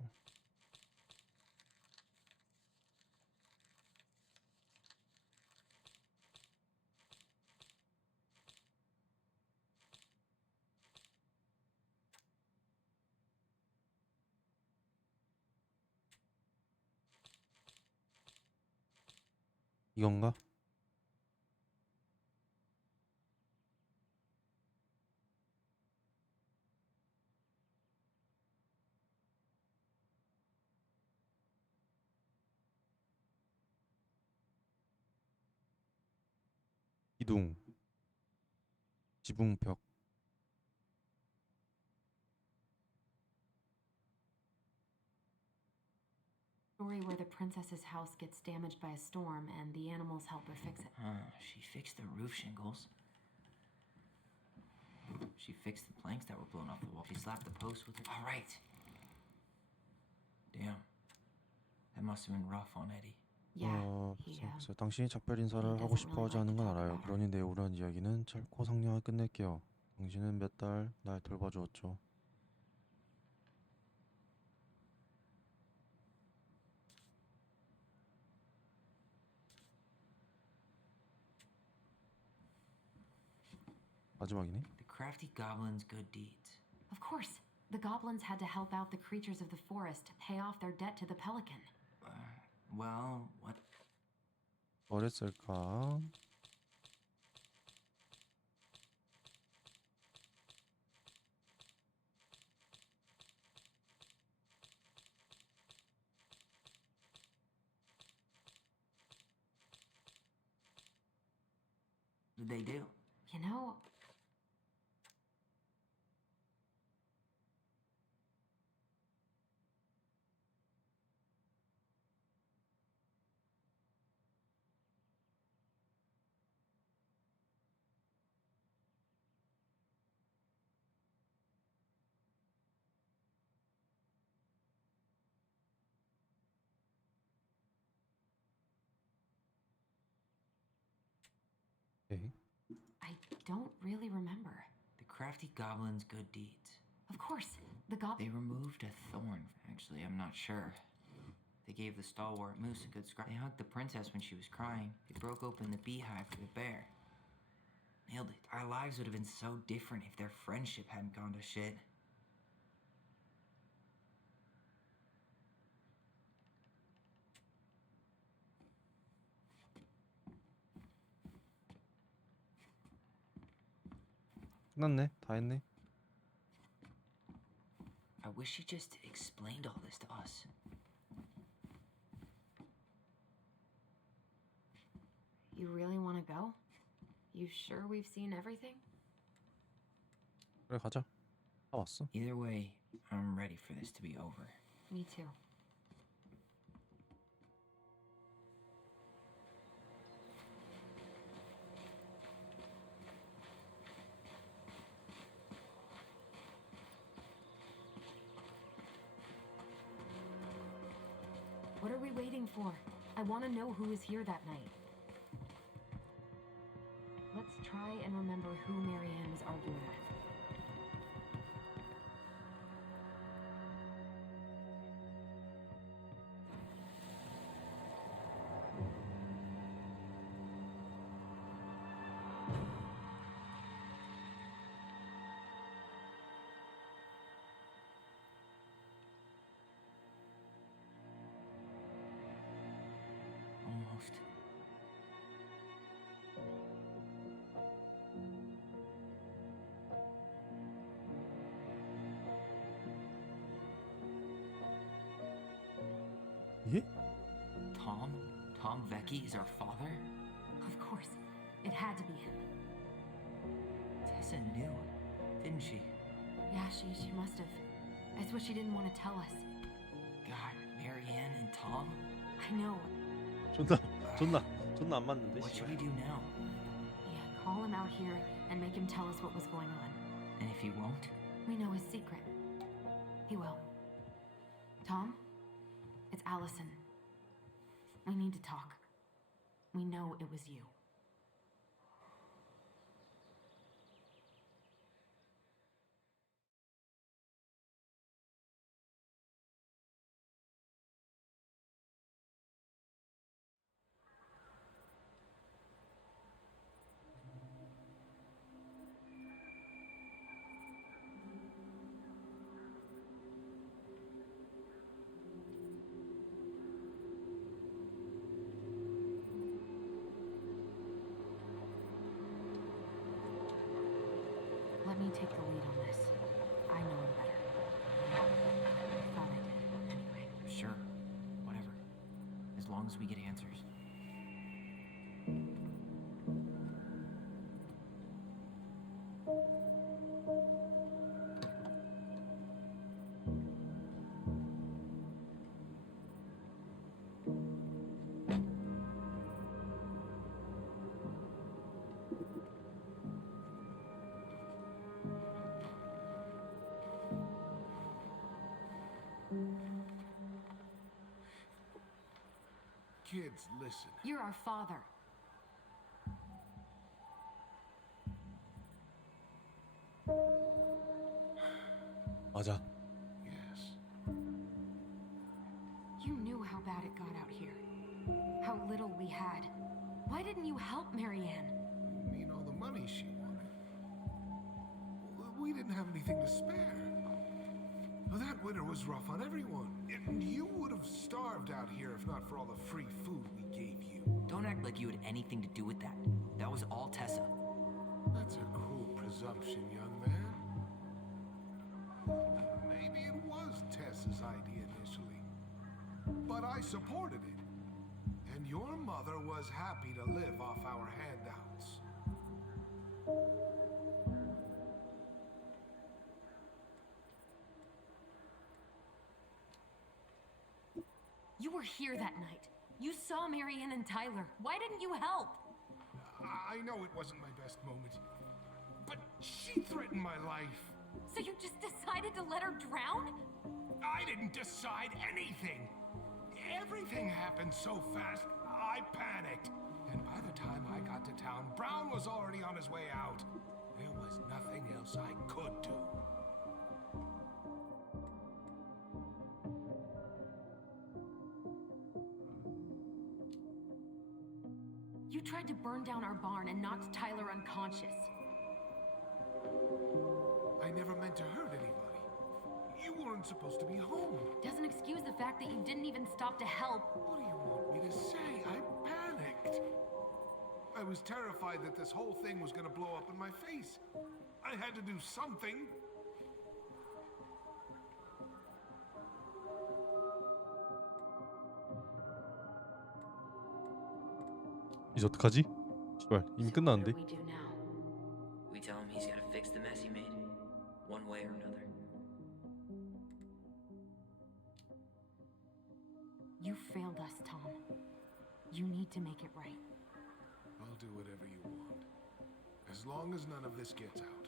이건가? 기둥, 지붕벽. Story where the princess's house gets damaged by a storm and the animals help her fix it. She fixed the roof shingles. She fixed the planks that were blown off the wall. She slapped the post with her. All right. Damn. That must have been rough on Eddie. Yeah, he, 글쎄, 당신이 작별 인사를 he 하고 doesn't 싶어 really 하지 like 않은 to 건 talk 알아요. about her. 그러니 내 우울한 이야기는 짧고 상냥하게 끝낼게요. 당신은 몇 달 날 돌봐주었죠. 마지막이네. The crafty goblin's good deeds. Of course, the goblins had to help out the creatures of the forest to pay off their debt to the pelican. Well, what? 뭐랬을까? Did they do? You know, 오케이. I don't really remember. The crafty goblin's good deeds. Of course, the They removed a thorn. Actually, I'm not sure. They gave the stalwart moose a good scratch. They hugged the princess when she was crying. They broke open the beehive for the bear. Nailed it. Our lives would have been so different if their friendship hadn't gone to shit. 끝났네. 다 했네. I wish she just explained all this to us. You really want to go? You sure we've seen everything? 그래 가자. 다 왔어. Either way, I'm ready for this to be over. Me too. What are we waiting for? I want to know who was here that night. Let's try and remember who Marianne was arguing with. Almost. 예? Tom? Tom Vecchi is our father? Of course, it had to be him. Tessa knew, didn't she? Yeah, she must have. It's what she didn't want to tell us. God, Marianne and Tom? I know. 존나 안 맞는데. What should we do now? Yeah, call him out here and make him tell us what was going on. And if he won't? We know his secret. He will. Tom? It's Allison. We need to talk. We know it was you. let me take the lead on this. I know him better. I thought I did, anyway. Sure. Whatever. As long as we get answers. Kids, listen. You're our father. 맞아. Yes. You knew how bad it got out here. How little we had. Why didn't you help Marianne? You mean all the money she wanted? We didn't have anything to spare. Well, that winter was rough on everyone. And you would have starved out here if not for all the free food we gave you. Don't act like you had anything to do with that. That was all Tessa. That's a cruel presumption, young man. Maybe it was Tessa's idea initially. But I supported it. And your mother was happy to live off our handouts. You were here that night. You saw Marianne and Tyler. Why didn't you help? I know it wasn't my best moment. But she threatened my life. So you just decided to let her drown? I didn't decide anything. Everything happened so fast, I panicked. And by the time I got to town, Brown was already on his way out. There was nothing else I could do. You tried to burn down our barn and knocked Tyler unconscious. I never meant to hurt anybody. You weren't supposed to be home. Doesn't excuse the fact that you didn't even stop to help. What do you want me to say? I panicked. I was terrified that this whole thing was gonna blow up in my face. I had to do something. 이제 어떡하지? 씨발 이미 끝났는데. What do we do now? We tell him he's gotta fix the mess he made. One way or another. You failed us, Tom. You need to make it right. I'll do whatever you want. As long as none of this gets out.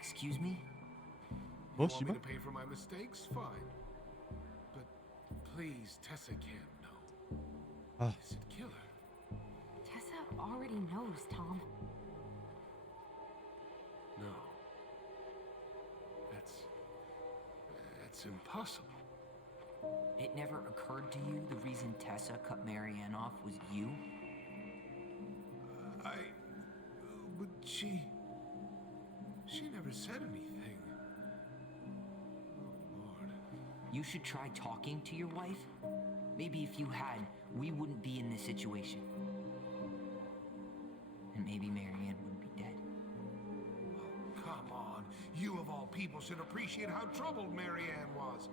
Excuse me? 뭐 Want me 씨발? to pay for my mistakes? Fine. But please, Tessa can't know. 아, This would kill her. Tessa already knows, Tom. No. That's impossible. It never occurred to you the reason Tessa cut Marianne off was you? But she never said anything. Oh, Lord. You should try talking to your wife. Maybe if you had, we wouldn't be in this situation. And maybe Marianne wouldn't be dead. Oh, come on. You of all people should appreciate how troubled Marianne was.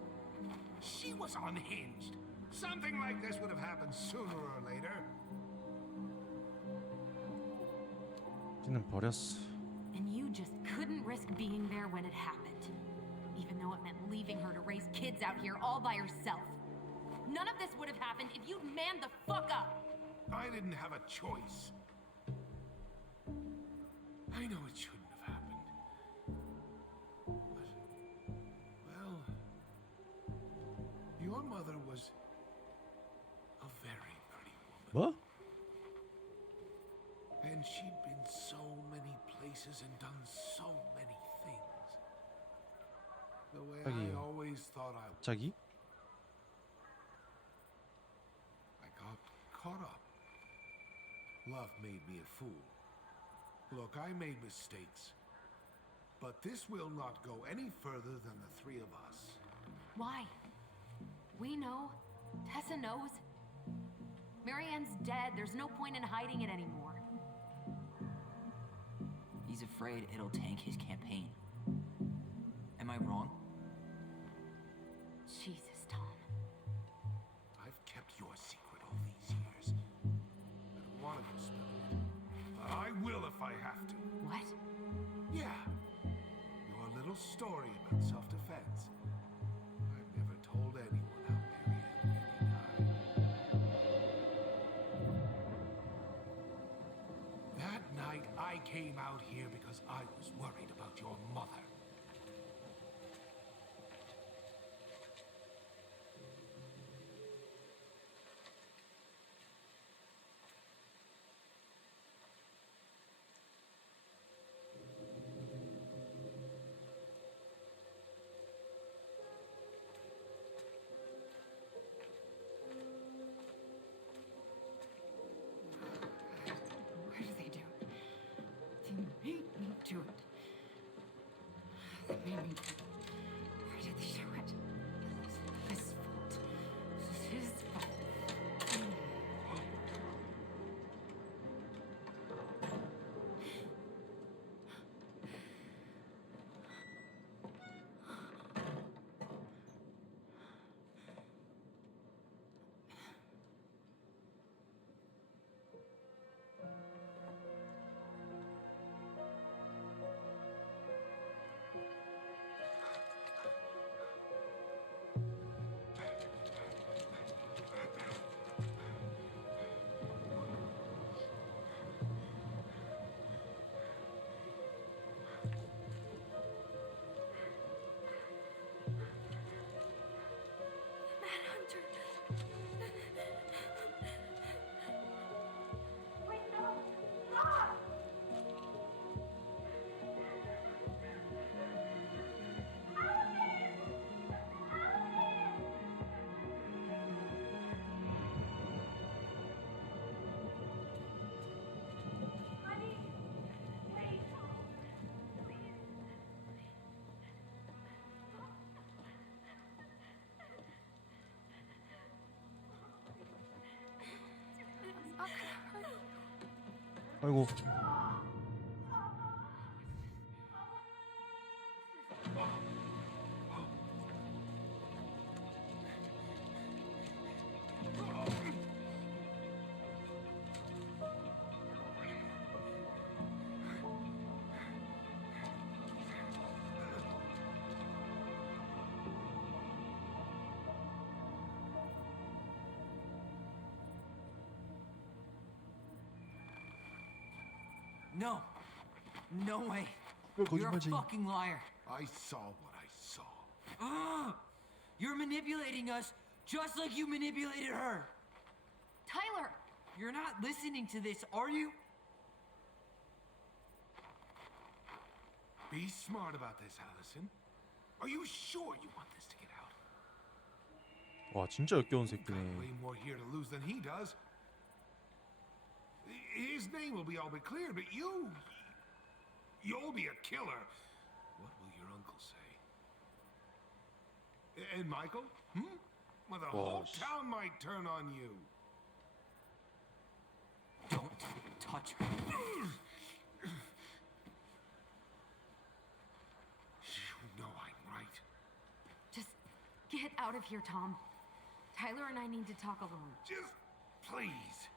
She was unhinged. Something like this would have happened sooner or later. 씨는 버렸어. And you just couldn't risk being there when it happened. Even though it meant leaving her to raise kids out here all by herself. None of this would have happened if you'd manned the fuck up! I didn't have a choice. I know it shouldn't have happened. But, well, your mother was a very pretty woman. 뭐? And she'd been so many places and done so many things. The way I 자기요. always thought I would. 자기? I got caught up. Love made me a fool. Look, I made mistakes. But this will not go any further than the three of us. Why? We know. Tessa knows. Marianne's dead. There's no point in hiding it anymore. He's afraid it'll tank his campaign. Am I wrong? Jesus, Tom. I've kept your secret all these years. I don't want to spill it, but I will if I have to. What? Yeah. Your little story about self-defense. I've never told anyone how Mary Ann died. That night, I came out here because I was worried about your mother. Why did they do it? They made me do it. They made me do it. Why did they do it? It was his fault. It was his fault. Manhunter. Wait, no! Stop! Honey, wait! It's not gonna hurt. 아이고. No. No way. 그걸 You're a 거짓말쟁이. fucking liar. I saw what I saw. You're manipulating us just like you manipulated her. Tyler! You're not listening to this, are you? Be smart about this, Allison. Are you sure you want this to get out? 와 진짜 역겨운 Got 새끼네. way more here to lose than he does. His name will be all but clear, but you'll be a killer. What will your uncle say? And Michael? Well, the whole 씨. town might turn on you. Don't touch her. You know I'm right. Just get out of here, Tom. Tyler and I need to talk alone. Just please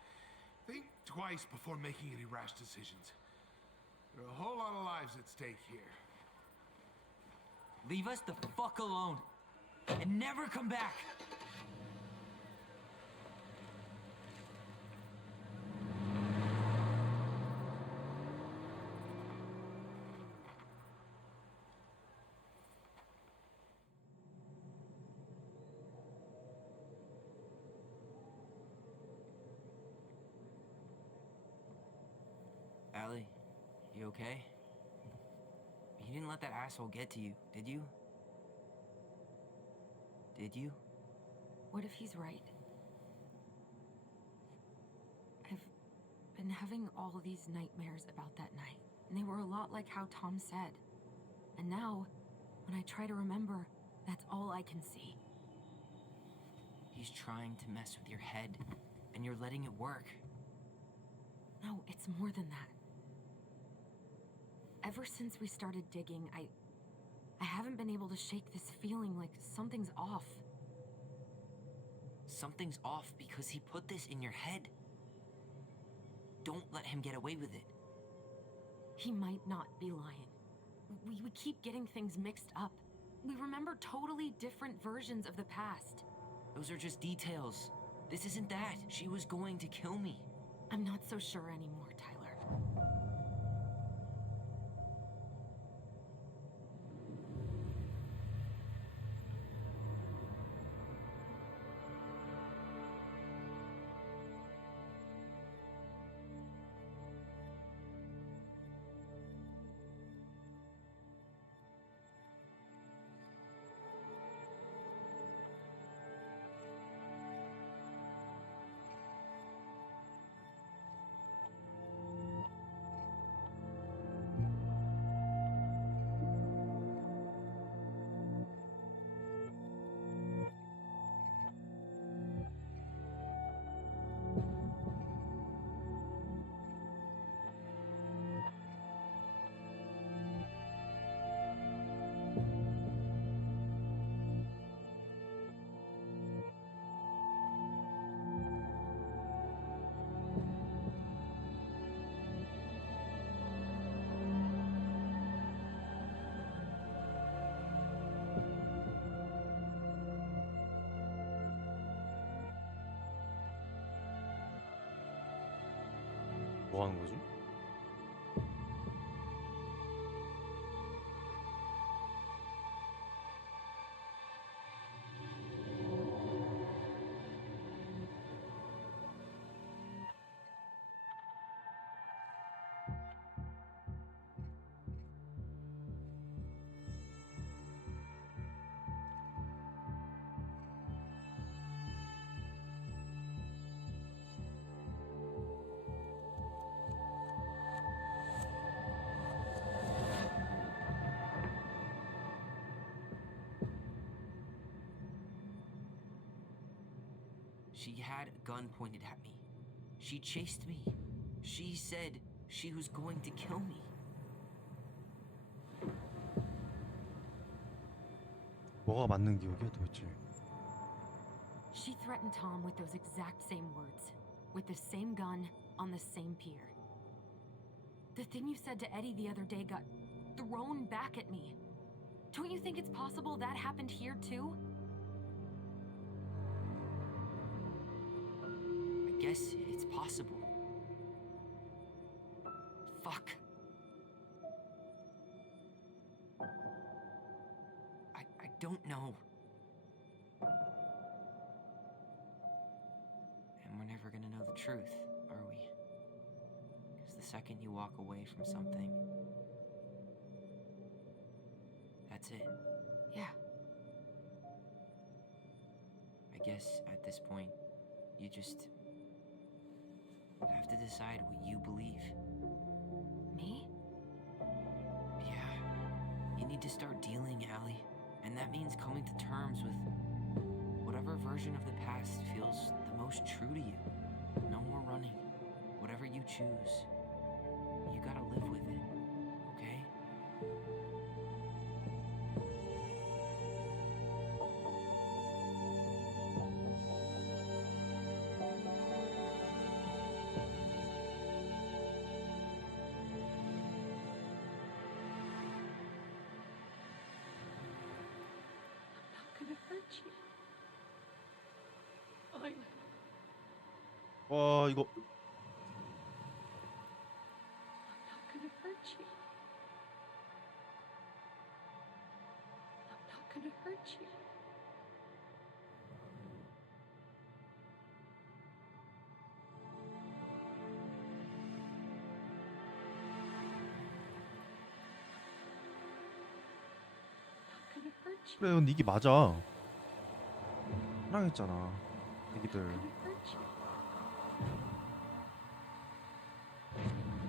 think twice before making any rash decisions. There are a whole lot of lives at stake here. Leave us the fuck alone. And never come back. Allie, you okay? You didn't let that asshole get to you, did you? Did you? What if he's right? I've been having all these nightmares about that night, and they were a lot like how Tom said. And now, when I try to remember, that's all I can see. He's trying to mess with your head, and you're letting it work. No, it's more than that. Ever since we started digging, I haven't been able to shake this feeling like something's off. Something's off because he put this in your head. Don't let him get away with it. He might not be lying. We keep getting things mixed up. We remember totally different versions of the past. Those are just details. This isn't that. She was going to kill me. I'm not so sure anymore, Tyler. 뭐 하는 거지? She had a gun pointed at me. She chased me. She said she was going to kill me. 뭐가 맞는 기억이야 도대체? She threatened Tom with those exact same words, with the same gun, on the same pier. The thing you said to Eddie the other day got thrown back at me. Don't you think it's possible that happened here too? I guess it's possible. Fuck. I don't know. And we're never gonna know the truth, are we? Because the second you walk away from something, that's it. Yeah. I guess at this point, you just have to decide what you believe. Me? Yeah. You need to start dealing, Allie. And that means coming to terms with whatever version of the past feels the most true to you. No more running. Whatever you choose, you gotta live with it, okay? I'm not gonna hurt you. 와 이거 I'm not gonna hurt you. I'm not gonna hurt you. I'm not gonna hurt you. 그래 근데 이게 맞아. 사랑했잖아 애기들. I'm gonna hurt you.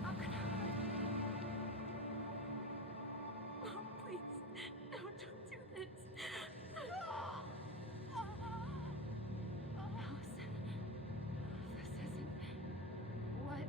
I'm gonna Mom, please. No, don't do this. Allison, this isn't what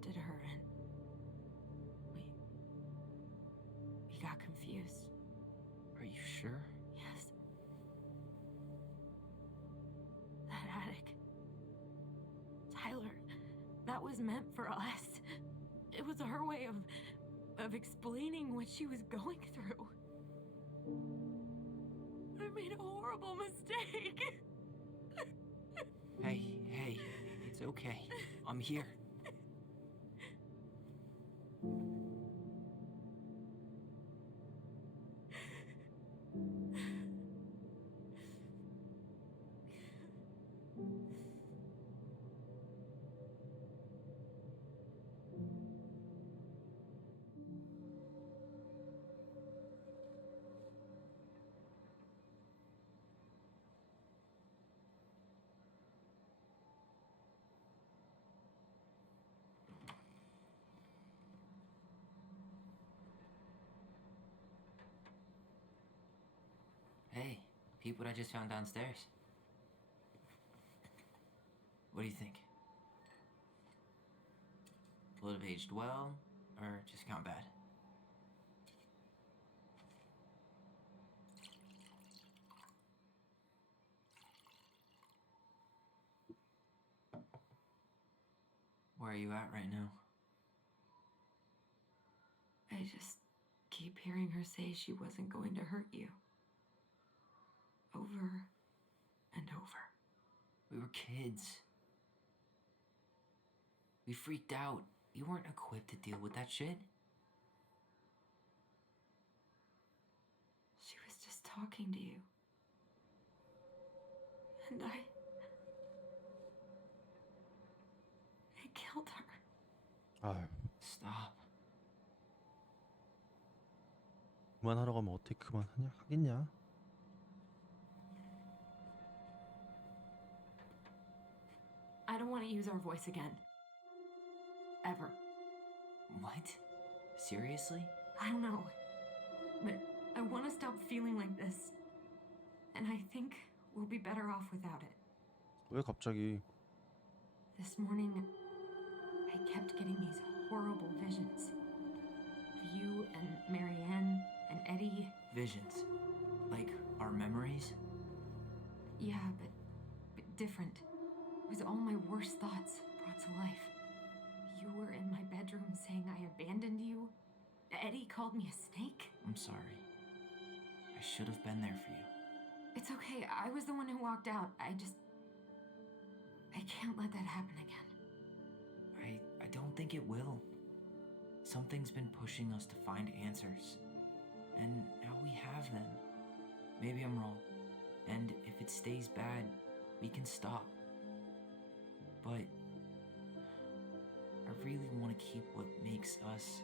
adopted her and we got confused. Are you sure? Yes. That attic. Tyler, that was meant for us. It was her way of explaining what she was going through. I made a horrible mistake. Hey, it's okay. I'm here. Hey, peep what I just found downstairs. What do you think? Will it have aged well, or just gone bad? Where are you at right now? I just keep hearing her say she wasn't going to hurt you. Over and over. We were kids. We freaked out. You weren't equipped to deal with that shit. She was just talking to you. And I killed her. 아유, Stop. 그만하라고 하면 어떻게 그만하냐? 하겠냐? I don't want to use our voice again. Ever. What? Seriously? I don't know. But I want to stop feeling like this. And I think we'll be better off without it. 왜 갑자기? This morning, I kept getting these horrible visions. Of you and Marianne and Eddie. Visions. Like our memories? Yeah, but different. It was all my worst thoughts brought to life. You were in my bedroom saying I abandoned you. Eddie called me a snake. I'm sorry. I should have been there for you. It's okay. I was the one who walked out. I can't let that happen again. I don't think it will. Something's been pushing us to find answers. And now we have them. Maybe I'm wrong. And if it stays bad, we can stop. But I really want to keep what makes us,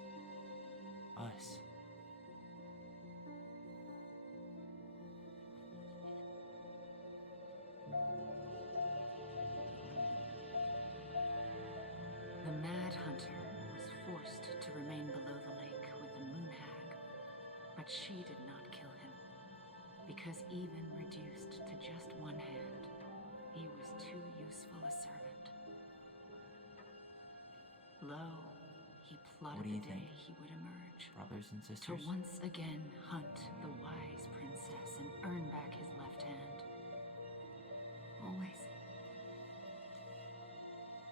us. The Mad Hunter was forced to remain below the lake with the Moon Hag, but she did not kill him, because even reduced to just one hand, he was too useful a servant. Lo, he What plotted do you the day think? he would emerge, Brothers and to sisters? once again hunt the wise princess and earn back his left hand. Always.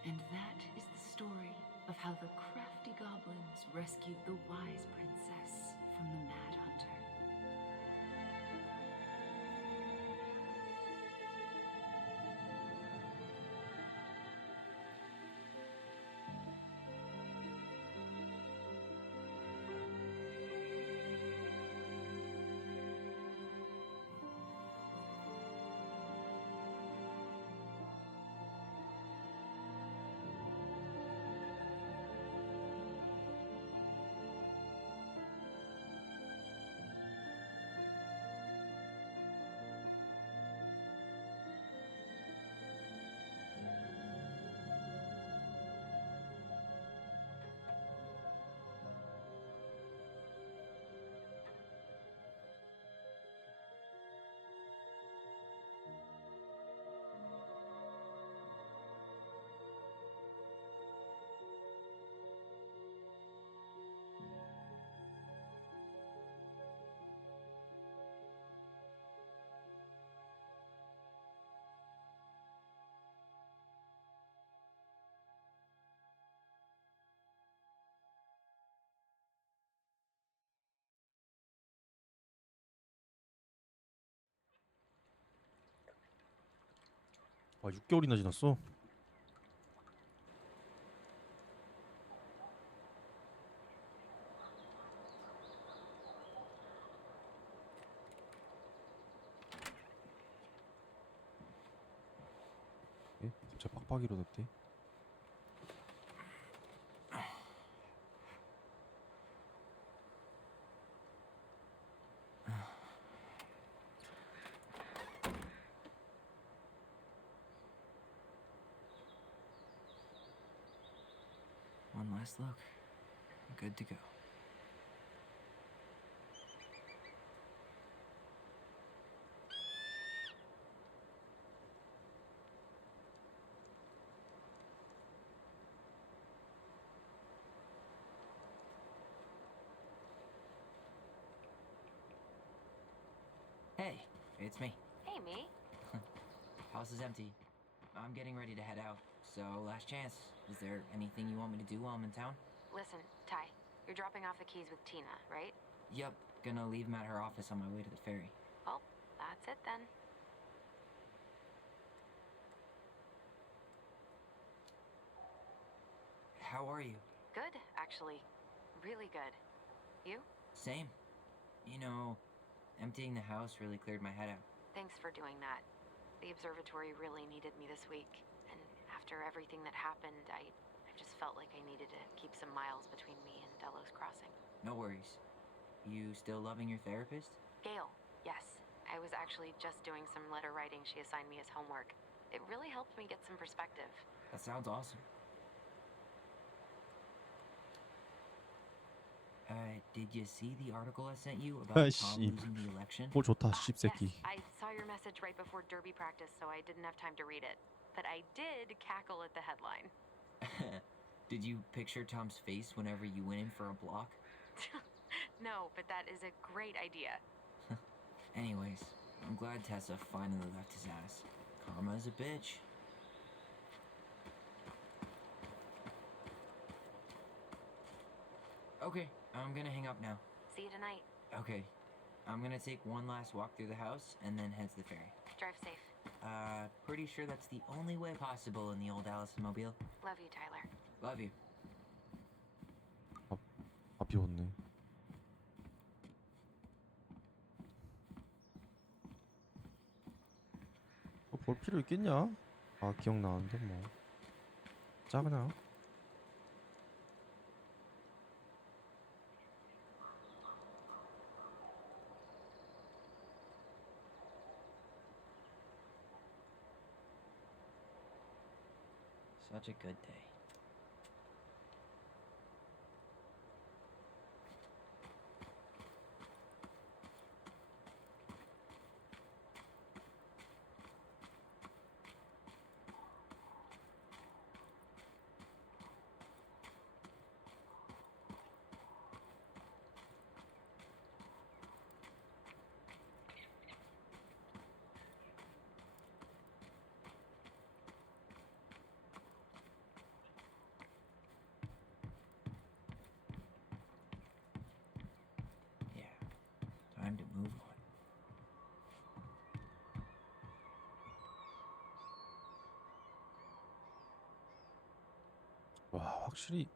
And that is the story of how the crafty goblins rescued the wise princess from the Mad Hunter. 아 6개월이나 지났어? 예? 갑자기 빡빡 일어났대. One last look. I'm good to go. Hey, it's me. Hey, me. House is empty. I'm getting ready to head out. So, last chance. Is there anything you want me to do while I'm in town? Listen, Ty, you're dropping off the keys with Tina, right? Yup, gonna leave them at her office on my way to the ferry. Well, that's it then. How are you? Good, actually. Really good. You? Same. You know, emptying the house really cleared my head out. Thanks for doing that. The observatory really needed me this week, and after everything that happened, I just felt like I needed to keep some miles between me and Delos Crossing. No worries. You still loving your therapist? Gail, yes. I was actually just doing some letter writing she assigned me as homework. It really helped me get some perspective. That sounds awesome. Did you see the article I sent you about Tom 씨. losing the election? 꼴 좋다 Yes, 씹새끼. I saw your message right before Derby practice, so I didn't have time to read it. But I did cackle at the headline. Did you picture Tom's face whenever you went in for a block? No, but that is a great idea. Anyways, I'm glad Tessa finally left his ass. Karma's a bitch. Okay, I'm gonna hang up now. See you tonight. Okay, I'm gonna take one last walk through the house and then head to the ferry. Drive safe. Pretty sure that's the only way possible in the old Allison mobile. Love you, Tyler. Love you. 아 비웠네. 볼 필요 있겠냐? 아 기억나는데 뭐. 짜 그냥. Such a good day. Yeah, time to move on. 와 확실히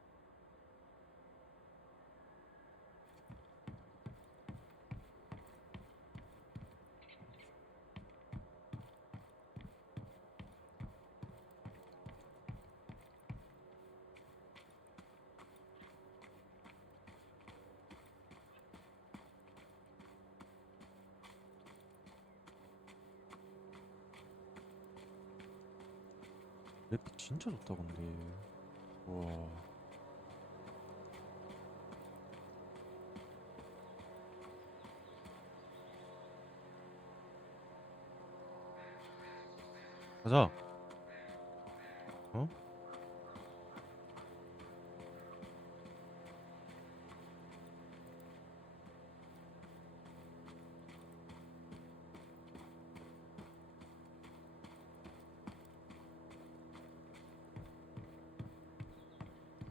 랩 진짜 좋다 근데. 와. 가자. 어?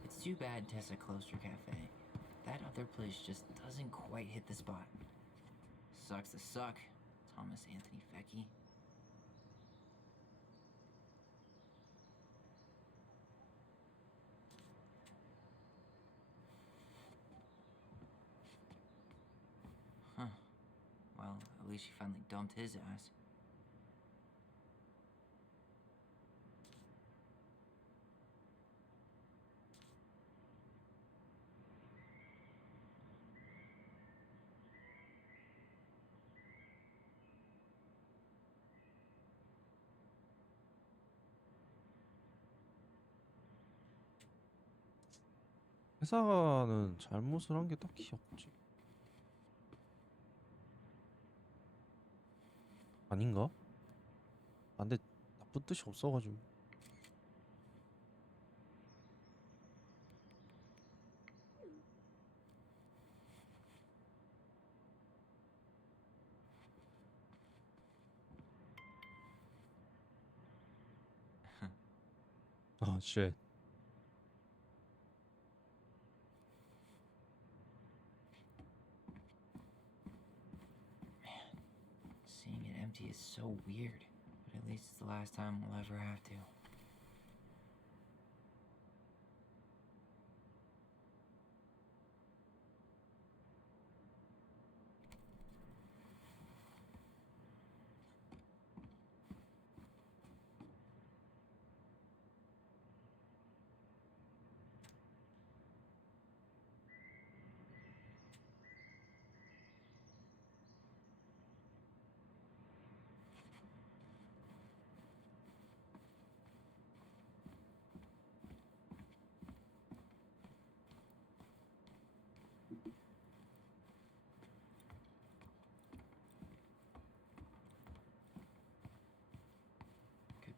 It's too bad Tessa closed her cafe. That other place just doesn't quite hit the spot. Sucks to suck, Thomas Anthony Fecky. least she finally dumped his ass. 회사는 잘못을 한 게 딱히 없지. 아닌가? 아, 근데 나쁜 뜻이 없어가지고. 아, 쉣. Seeing it empty is so weird, but at least it's the last time we'll ever have to.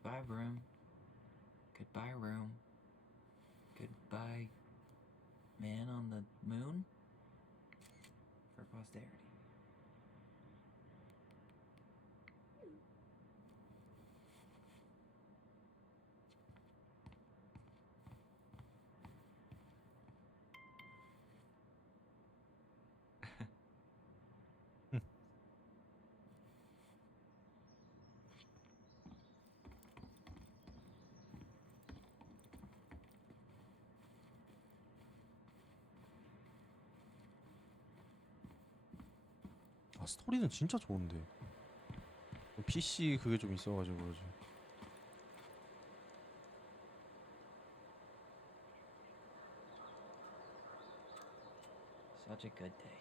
Goodbye, room. Goodbye, room. Goodbye, man on the moon? For posterity. 아, 스토리는 진짜 좋은데. PC 그게 좀 있어가지고 그러지. Such a good day.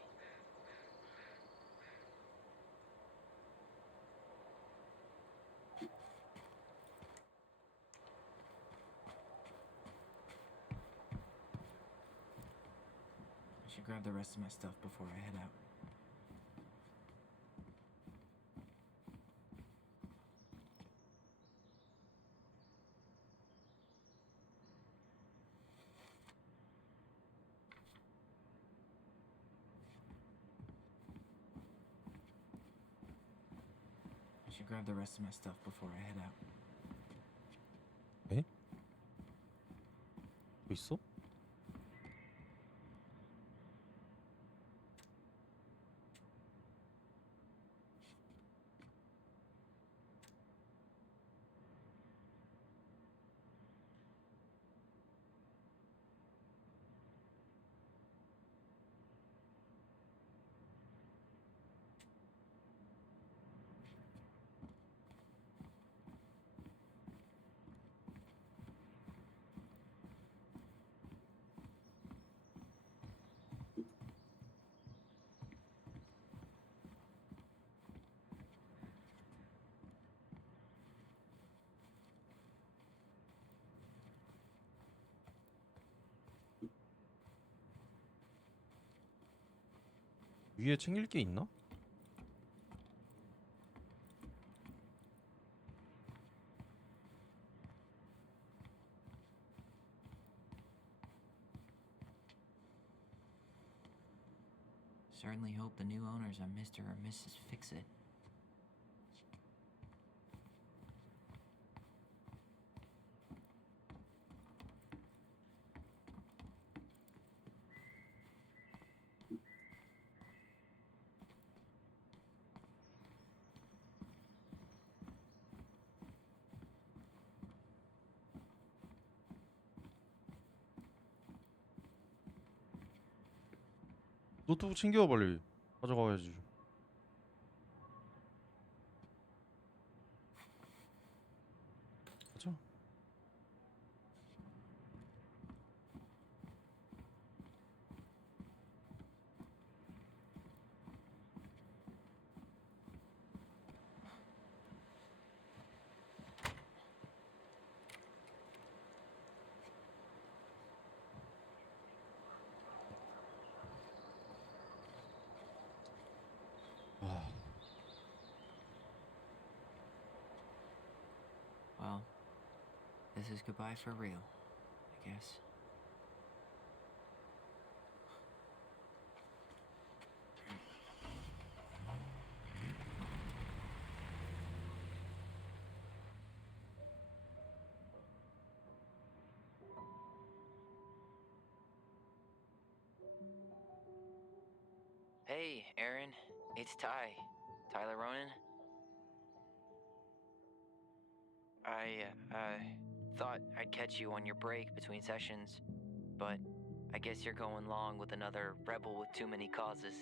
I should grab the rest of my stuff before I head out. I should grab the rest of my stuff before I head out. 에? 뭐 있어? 위에 챙길 게 있나? Certainly hope the new owners are Mr. or Mrs. Fix-It. 노트북 챙겨 빨리. 가져가야지. is goodbye for real, I guess. Hey, Aaron. It's Ty. Tyler Ronan. I thought I'd catch you on your break between sessions, but I guess you're going long with another rebel with too many causes.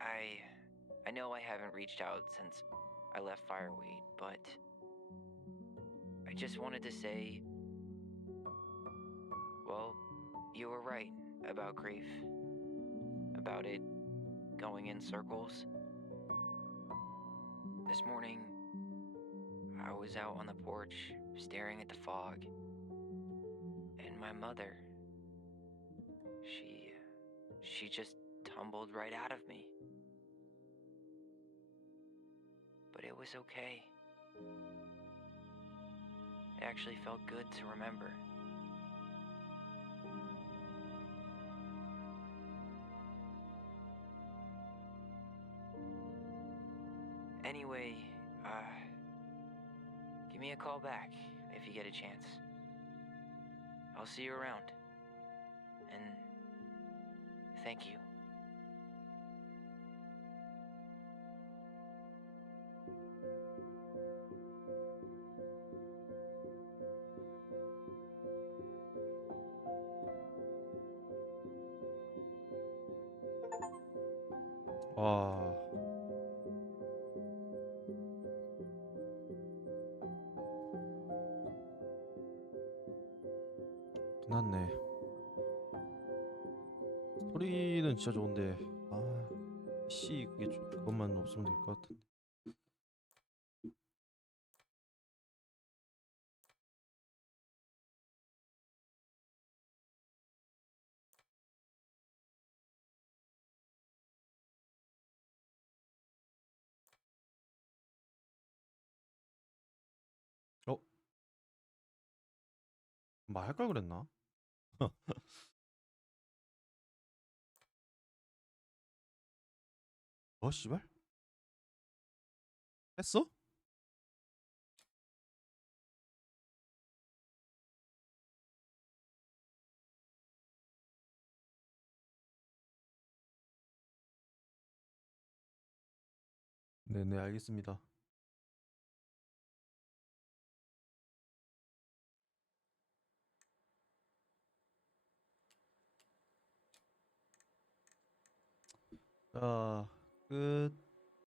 I know I haven't reached out since I left Fireweed, but I just wanted to say, well, you were right about grief. About it going in circles. This morning, I was out on the porch staring at the fog, and my mother, she just tumbled right out of me. But it was okay. It actually felt good to remember. Anyway, give me a call back if you get a chance. I'll see you around. And thank you. 와. 끝났네. 스토리는 진짜 좋은데 씨 그게 그것만 없으면 될 것 같은데. 어? 말할 걸 그랬나? 씨발? 했어? 네네, 알겠습니다. 자, 끝.